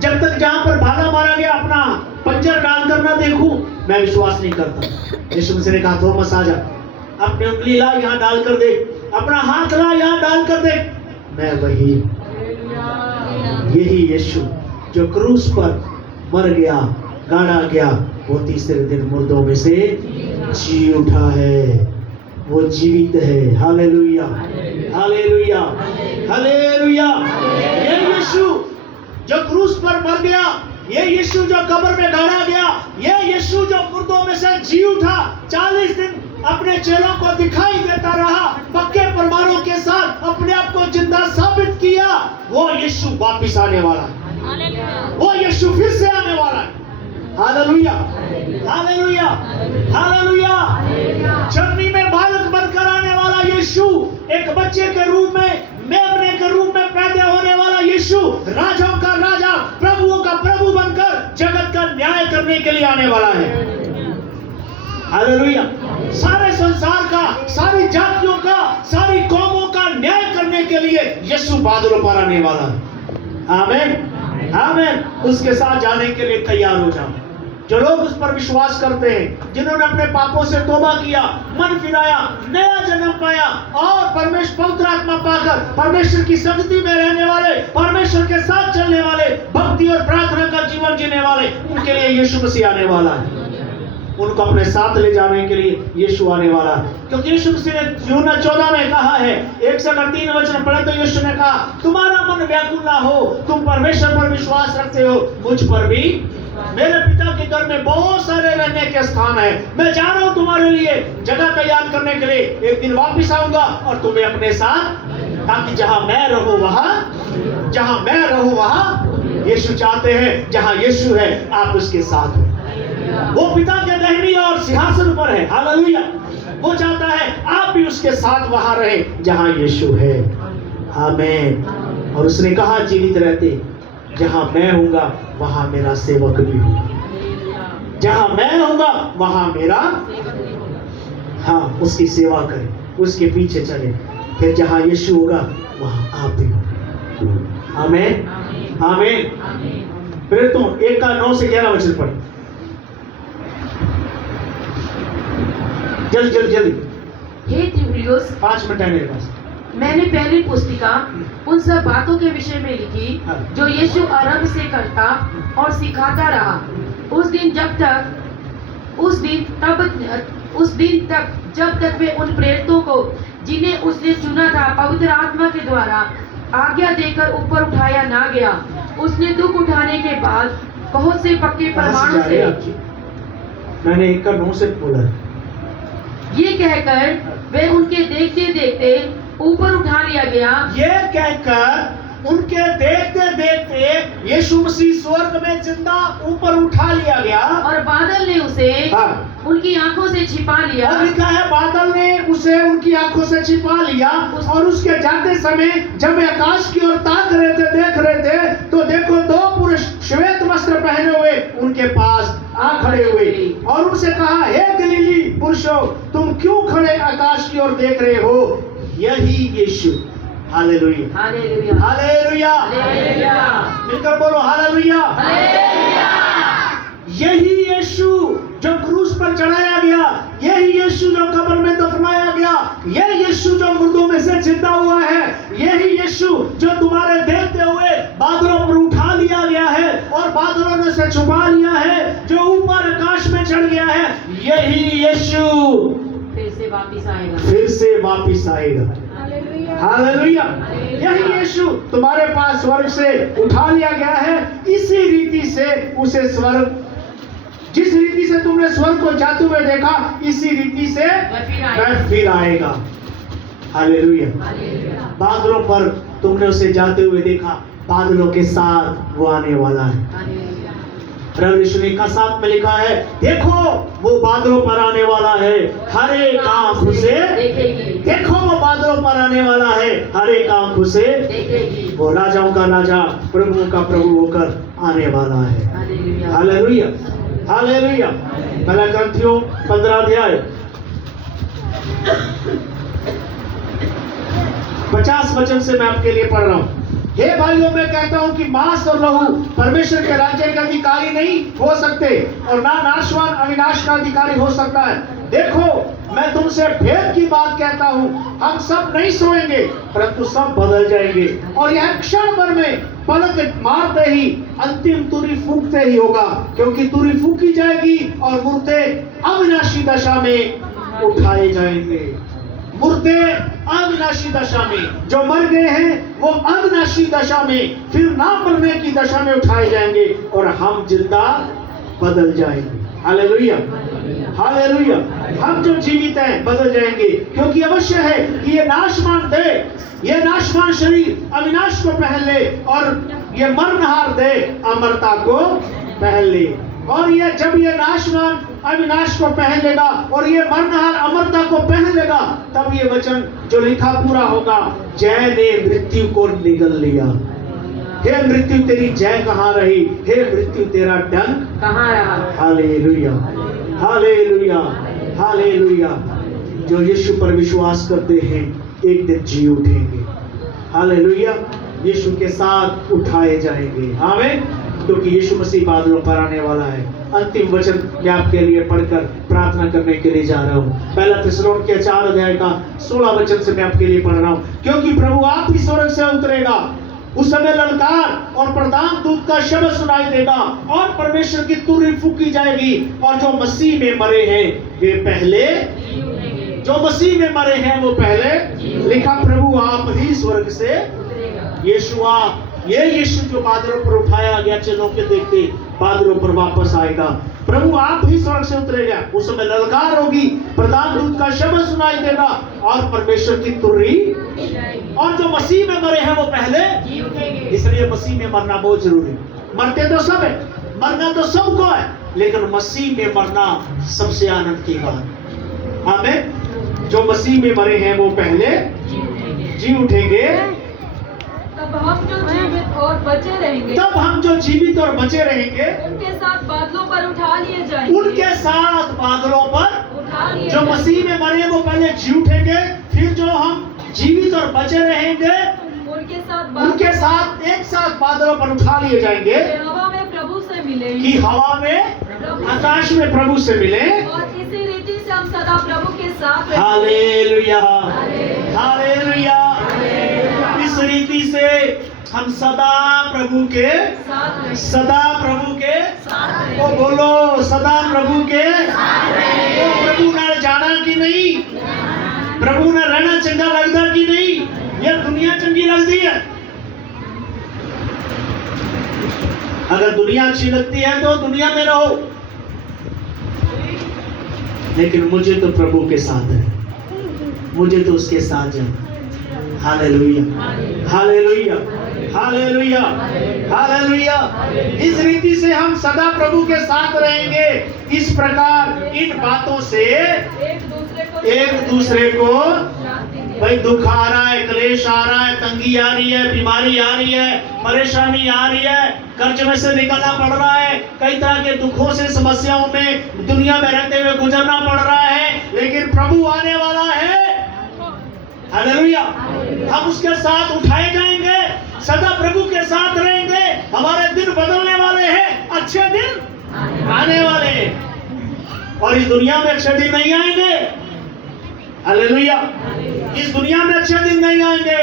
जब तक जहां पर भाला मारा गया अपना पंजर डाल कर ना देखूं, मैं विश्वास नहीं करता। यीशु मसीह ने कहा थॉमस आजा, अपनी उंगली ला यहाँ डाल कर देख, अपना हाथ ला यहाँ डाल कर देख, मैं वही। यही यीशु जो क्रूस पर मर गया, गाड़ा गया, वो तीसरे दिन मुर्दों में से जी उठा है, वो जीवित है। Hallelujah, hallelujah, hallelujah. ये यीशु जो क्रूस पर मर गया, ये यीशु जो कब्र में गाड़ा गया, ये यीशु जो मुर्दों में से जी उठा, 40 दिन अपने चेलों को दिखाई देता रहा, पक्के प्रमाणों के साथ अपने आप को जिंदा साबित किया, वो यीशु वापिस आने वाला है, वो यीशु फिर से आने वाला है। Hallelujah, hallelujah, hallelujah. चरनी में बालक बनकर आने वाला यीशु, एक बच्चे के रूप में, मेमने के रूप में पैदा होने वाला यीशु, राजाओं का राजा, प्रभुओं का प्रभु बनकर जगत का न्याय करने के लिए आने वाला है। हालेलुया। सारे संसार का, सारी जातियों का, सारी कौमों का न्याय करने के लिए यीशु बादलों पर आने वाला है। आमीन, आमीन। उसके साथ जाने के लिए तैयार हो जाओ। जो लोग उस पर विश्वास करते हैं, जिन्होंने अपने पापों से तौबा किया, मन फिराया, नया जन्म पाया और परमेश्वर पवित्र आत्मा पाकर परमेश्वर की संगति में रहने वाले, परमेश्वर के साथ चलने वाले, भक्ति और प्रार्थना का जीवन जीने वाले, उनके लिए यीशु मसीह आने वाला है। उनको अपने साथ ले जाने के लिए यीशु आने वाला है। क्योंकि यीशु मसीह ने यूहन्ना 14 में कहा है, 1 से 3 वचन पढ़े तो यीशु ने कहा, तुम्हारा मन व्याकुल ना हो, तुम परमेश्वर पर विश्वास रखते हो, मुझ पर भी। मेरे पिता के घर में बहुत सारे रहने के स्थान है, मैं जा रहा हूँ तुम्हारे लिए जगह तैयार करने के लिए, एक दिन वापिस आऊंगा और तुम्हें अपने साथ, ताकि जहां मैं रहूं वहां, जहां मैं रहूं वहां यीशु चाहते हैं, जहां यीशु है आप उसके साथ हो। वो पिता के दाहिनी और सिंहासन पर है। हालेलुया। वो चाहता है आप भी उसके साथ वहां रहे जहां यीशु है। आमीन। और उसने कहा जीवित रहते, जहां मैं हूंगा वहां मेरा सेवक भी होगा, जहां मैं हूंगा वहां मेरा, हाँ, उसकी सेवा करें, उसके पीछे चले, फिर जहां यीशु होगा वहां आप भी होंगे। आमीन, आमीन। फिर तुम 1 का 9 से 11 वचन पढ़ो, जल्दी जल्दी जल्दी। हे तिमुथियुस, 5 मिनट है मेरे पास। मैंने पहली पुस्तिका उन सब बातों के विषय में लिखी जो यीशु आरंभ से करता और सिखाता रहा, उस दिन तक जब तक वे उन प्रेरितों को जिन्हें उसने चुना था पवित्र आत्मा के द्वारा आज्ञा देकर ऊपर उठाया ना गया। उसने दुख उठाने के बाद बहुत से पक्के प्रमाणों से, मैंने 1 का 9 से बोला, ये कहकर वे उनके देखते देखते ऊपर उठा लिया गया। ये कहकर उनके देखते देखते यीशु मसीह स्वर्ग में जिंदा ऊपर उठा लिया गया, और बादल ने उसे उनकी आंखों से छिपा लिया। और लिखा है बादल ने उसे उनकी आंखों से छिपा लिया, और उसके जाते समय जब वे आकाश की ओर ताक रहे थे, देख रहे थे, तो देखो 2 पुरुष श्वेत वस्त्र पहने हुए उनके पास आ खड़े हुए, और उनसे कहा, हे गलीली पुरुषों, तुम क्यों खड़े आकाश की ओर देख रहे हो? यही Yeshu. Hallelujah, hallelujah, hallelujah, hallelujah. मिलकर बोलो हालेलुया। यही यीशु जो क्रूस पर चढ़ाया गया, यही यीशु जो कब्र में दफनाया गया, यही यीशु जो मुर्दों में से जिंदा हुआ है, यही यीशु जो तुम्हारे देखते हुए बादलों पर उठा लिया गया है और बादलों में से छुपा लिया है, जो ऊपर आकाश में चढ़ गया है, यही यीशु फिर से वापिस आएगा, फिर से वापिस आएगा। हालेलुया। यही यीशु तुम्हारे पास स्वर्ग से उठा लिया गया है, इसी रीति से उसे स्वर्ग, जिस रीति से तुमने स्वर्ग को जाते हुए देखा, इसी रीति से वह फिर आएगा। हालेलुया। बादलों पर तुमने उसे जाते हुए देखा, बादलों के साथ वो आने वाला है। रविशुनी का 7 में लिखा है, देखो वो बादलों पर आने वाला है, हर एक आंख उसे देखेगी। देखो वो बादलों पर आने वाला है, हर एक आंख उसे देखेगी। वो राजाओं का राजा, प्रभुओं का प्रभु होकर आने वाला है। Hallelujah, hallelujah. 1 कुरिन्थियों 15 अध्याय 50 वचन से मैं आपके लिए पढ़ रहा हूँ। हे भाइयों, मैं कहता हूँ कि मांस और लहू परमेश्वर के राज्य के अधिकारी नहीं हो सकते और ना नाशवान अविनाश का अधिकारी हो सकता है। देखो, मैं तुमसे भेद की बात कहता हूँ, हम सब नहीं सोएंगे परंतु सब बदल जाएंगे और यह क्षण भर में पलक मारते ही अंतिम तुरी फूंकते ही होगा, क्योंकि तुरी फूंकी जाएगी और मुर्दे अविनाशी दशा में उठाए जाएंगे। मुर्दे अविनाशी दशा में, जो मर गए हैं वो अविनाशी दशा में, फिर ना मरने की दशा में उठाए जाएंगे और हम जिंदा बदल जाएंगे। Hallelujah, hallelujah. हम जो जीवित हैं बदल जाएंगे, क्योंकि अवश्य है कि ये नाशवान देह, ये नाशवान शरीर अविनाश को पहन ले और ये मरणहार देह अमरता को पहन ले। और ये जब ये नाशवान अविनाश को पहन लेगा और ये मरणहार अमरता को पहन लेगा, तब ये वचन जो लिखा पूरा होगा, जय ने मृत्यु को निगल लिया। हे मृत्यु तेरी जय कहाँ रही, हे मृत्यु तेरा डंक कहाँ रहा। Hallelujah, hallelujah, hallelujah. जो यीशु पर विश्वास करते हैं एक दिन जी उठेंगे। हालेलुया, यीशु के साथ उठाए जाएंगे। आमीन। क्योंकि यीशु मसीह बादलों पर आने वाला है। अंतिम वचन मैं आपके लिए पढ़कर प्रार्थना करने के लिए जा रहा हूँ। पहला थिस्सलुनीके 4 अध्याय का 16 वचन से मैं आपके लिए पढ़ रहा हूँ। क्योंकि प्रभु आप ही स्वर्ग से उतरेगा, उस समय ललकार और प्रधान दूत का शब्द सुनाई देगा और परमेश्वर की तुरही फूंकी जाएगी और जो मसीह में मरे हैं वे पहले, जो मसीह में मरे हैं वो पहले। लिखा, प्रभु आप ही स्वर्ग से, यीशु आप, ये यीशु जो बादलों पर उठाया गया चेलों के देखते बादलों पर वापस आएगा। प्रभु आप ही स्वर्ग से उतरेगा, उस समय ललकार होगी, प्रधान दूत का शब्द सुनाई देगा और परमेश्वर की तुरही, और जो मसीह में मरे हैं वो पहले। इसलिए मसीह में मरना बहुत जरूरी है। मरते तो सब है, मरना तो सबको है, लेकिन मसीह में मरना सबसे आनंद की बात। आमीन। जो मसीह में मरे हैं वो पहले जी उठेंगे। तब हम जो जीवित और बचे रहेंगे, तब हम जो जीवित और बचे रहेंगे उनके साथ बादलों पर उठा लिए जाएंगे, उनके साथ बादलों पर उठा लिए जो मसीह में मरे वो पहले जी उठेंगे, फिर जो हम जीवित और बचे रहेंगे उनके साथ एक साथ बादलों पर उठा लिए जाएंगे, हवा में प्रभु से मिले, कि हवा में, आकाश में प्रभु से मिले, और इसी रीति से हम सदा प्रभु के साथ रहेंगे। Hallelujah, hallelujah. इस रीति से हम सदा प्रभु के, सदा प्रभु के, वो बोलो सदा प्रभु के। वो प्रभु ने जाना कि नहीं, प्रभु ने रहना चंगा लगता कि नहीं, ये दुनिया चंगी लगती है। अगर दुनिया अच्छी लगती है तो दुनिया में रहो, लेकिन मुझे तो प्रभु के साथ है, मुझे तो उसके साथ जाना। Hallelujah, hallelujah, hallelujah, hallelujah. इस रीति से हम सदा प्रभु के साथ रहेंगे। इस प्रकार इन बातों से एक दूसरे को, भाई दुख आ रहा है, क्लेश आ रहा है, तंगी आ रही है, बीमारी आ रही है, परेशानी आ रही है, कर्ज में से निकलना पड़ रहा है, कई तरह के दुखों से, समस्याओं में दुनिया में रहते हुए गुजरना पड़ रहा है, लेकिन प्रभु आने वाला है। हालेलुया। हम उसके साथ उठाए जाएंगे, सदा प्रभु के साथ रहेंगे। हमारे दिन बदलने वाले हैं, अच्छे दिन आने वाले हैं, और इस दुनिया में अच्छे दिन नहीं आएंगे। हालेलुया। इस दुनिया में अच्छे दिन नहीं आएंगे,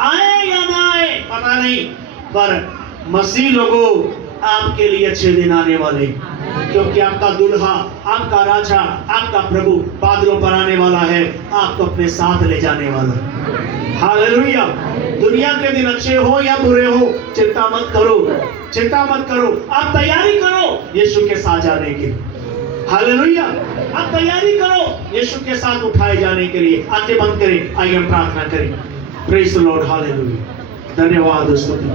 आए या ना आए पता नहीं, पर मसीह लोगों आपके लिए अच्छे दिन आने वाले, क्योंकि आपका दुल्हा, आपका राजा, आपका प्रभु बादलों पर आने वाला है, आपको अपने साथ ले जाने वाला। हालेलुया। दुनिया के दिन अच्छे हो या बुरे हो, चिंता मत करो, चिंता मत करो, आप तैयारी करो यीशु के साथ जाने की। हालेलुया। आप तैयारी करो यीशु के साथ उठाए जाने के लिए। आंखें बंद करें, आइए हम प्रार्थना करें। Praise the Lord. हालेलुया। धन्यवाद स्तुति।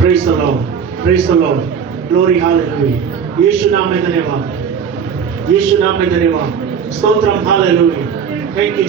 Praise the Lord, praise the Lord, glory, hallelujah. Yeshu नाम में धन्यवाद, यीशु नाम में धन्यवाद, स्तोत्रम, हालेलुया। Thank you.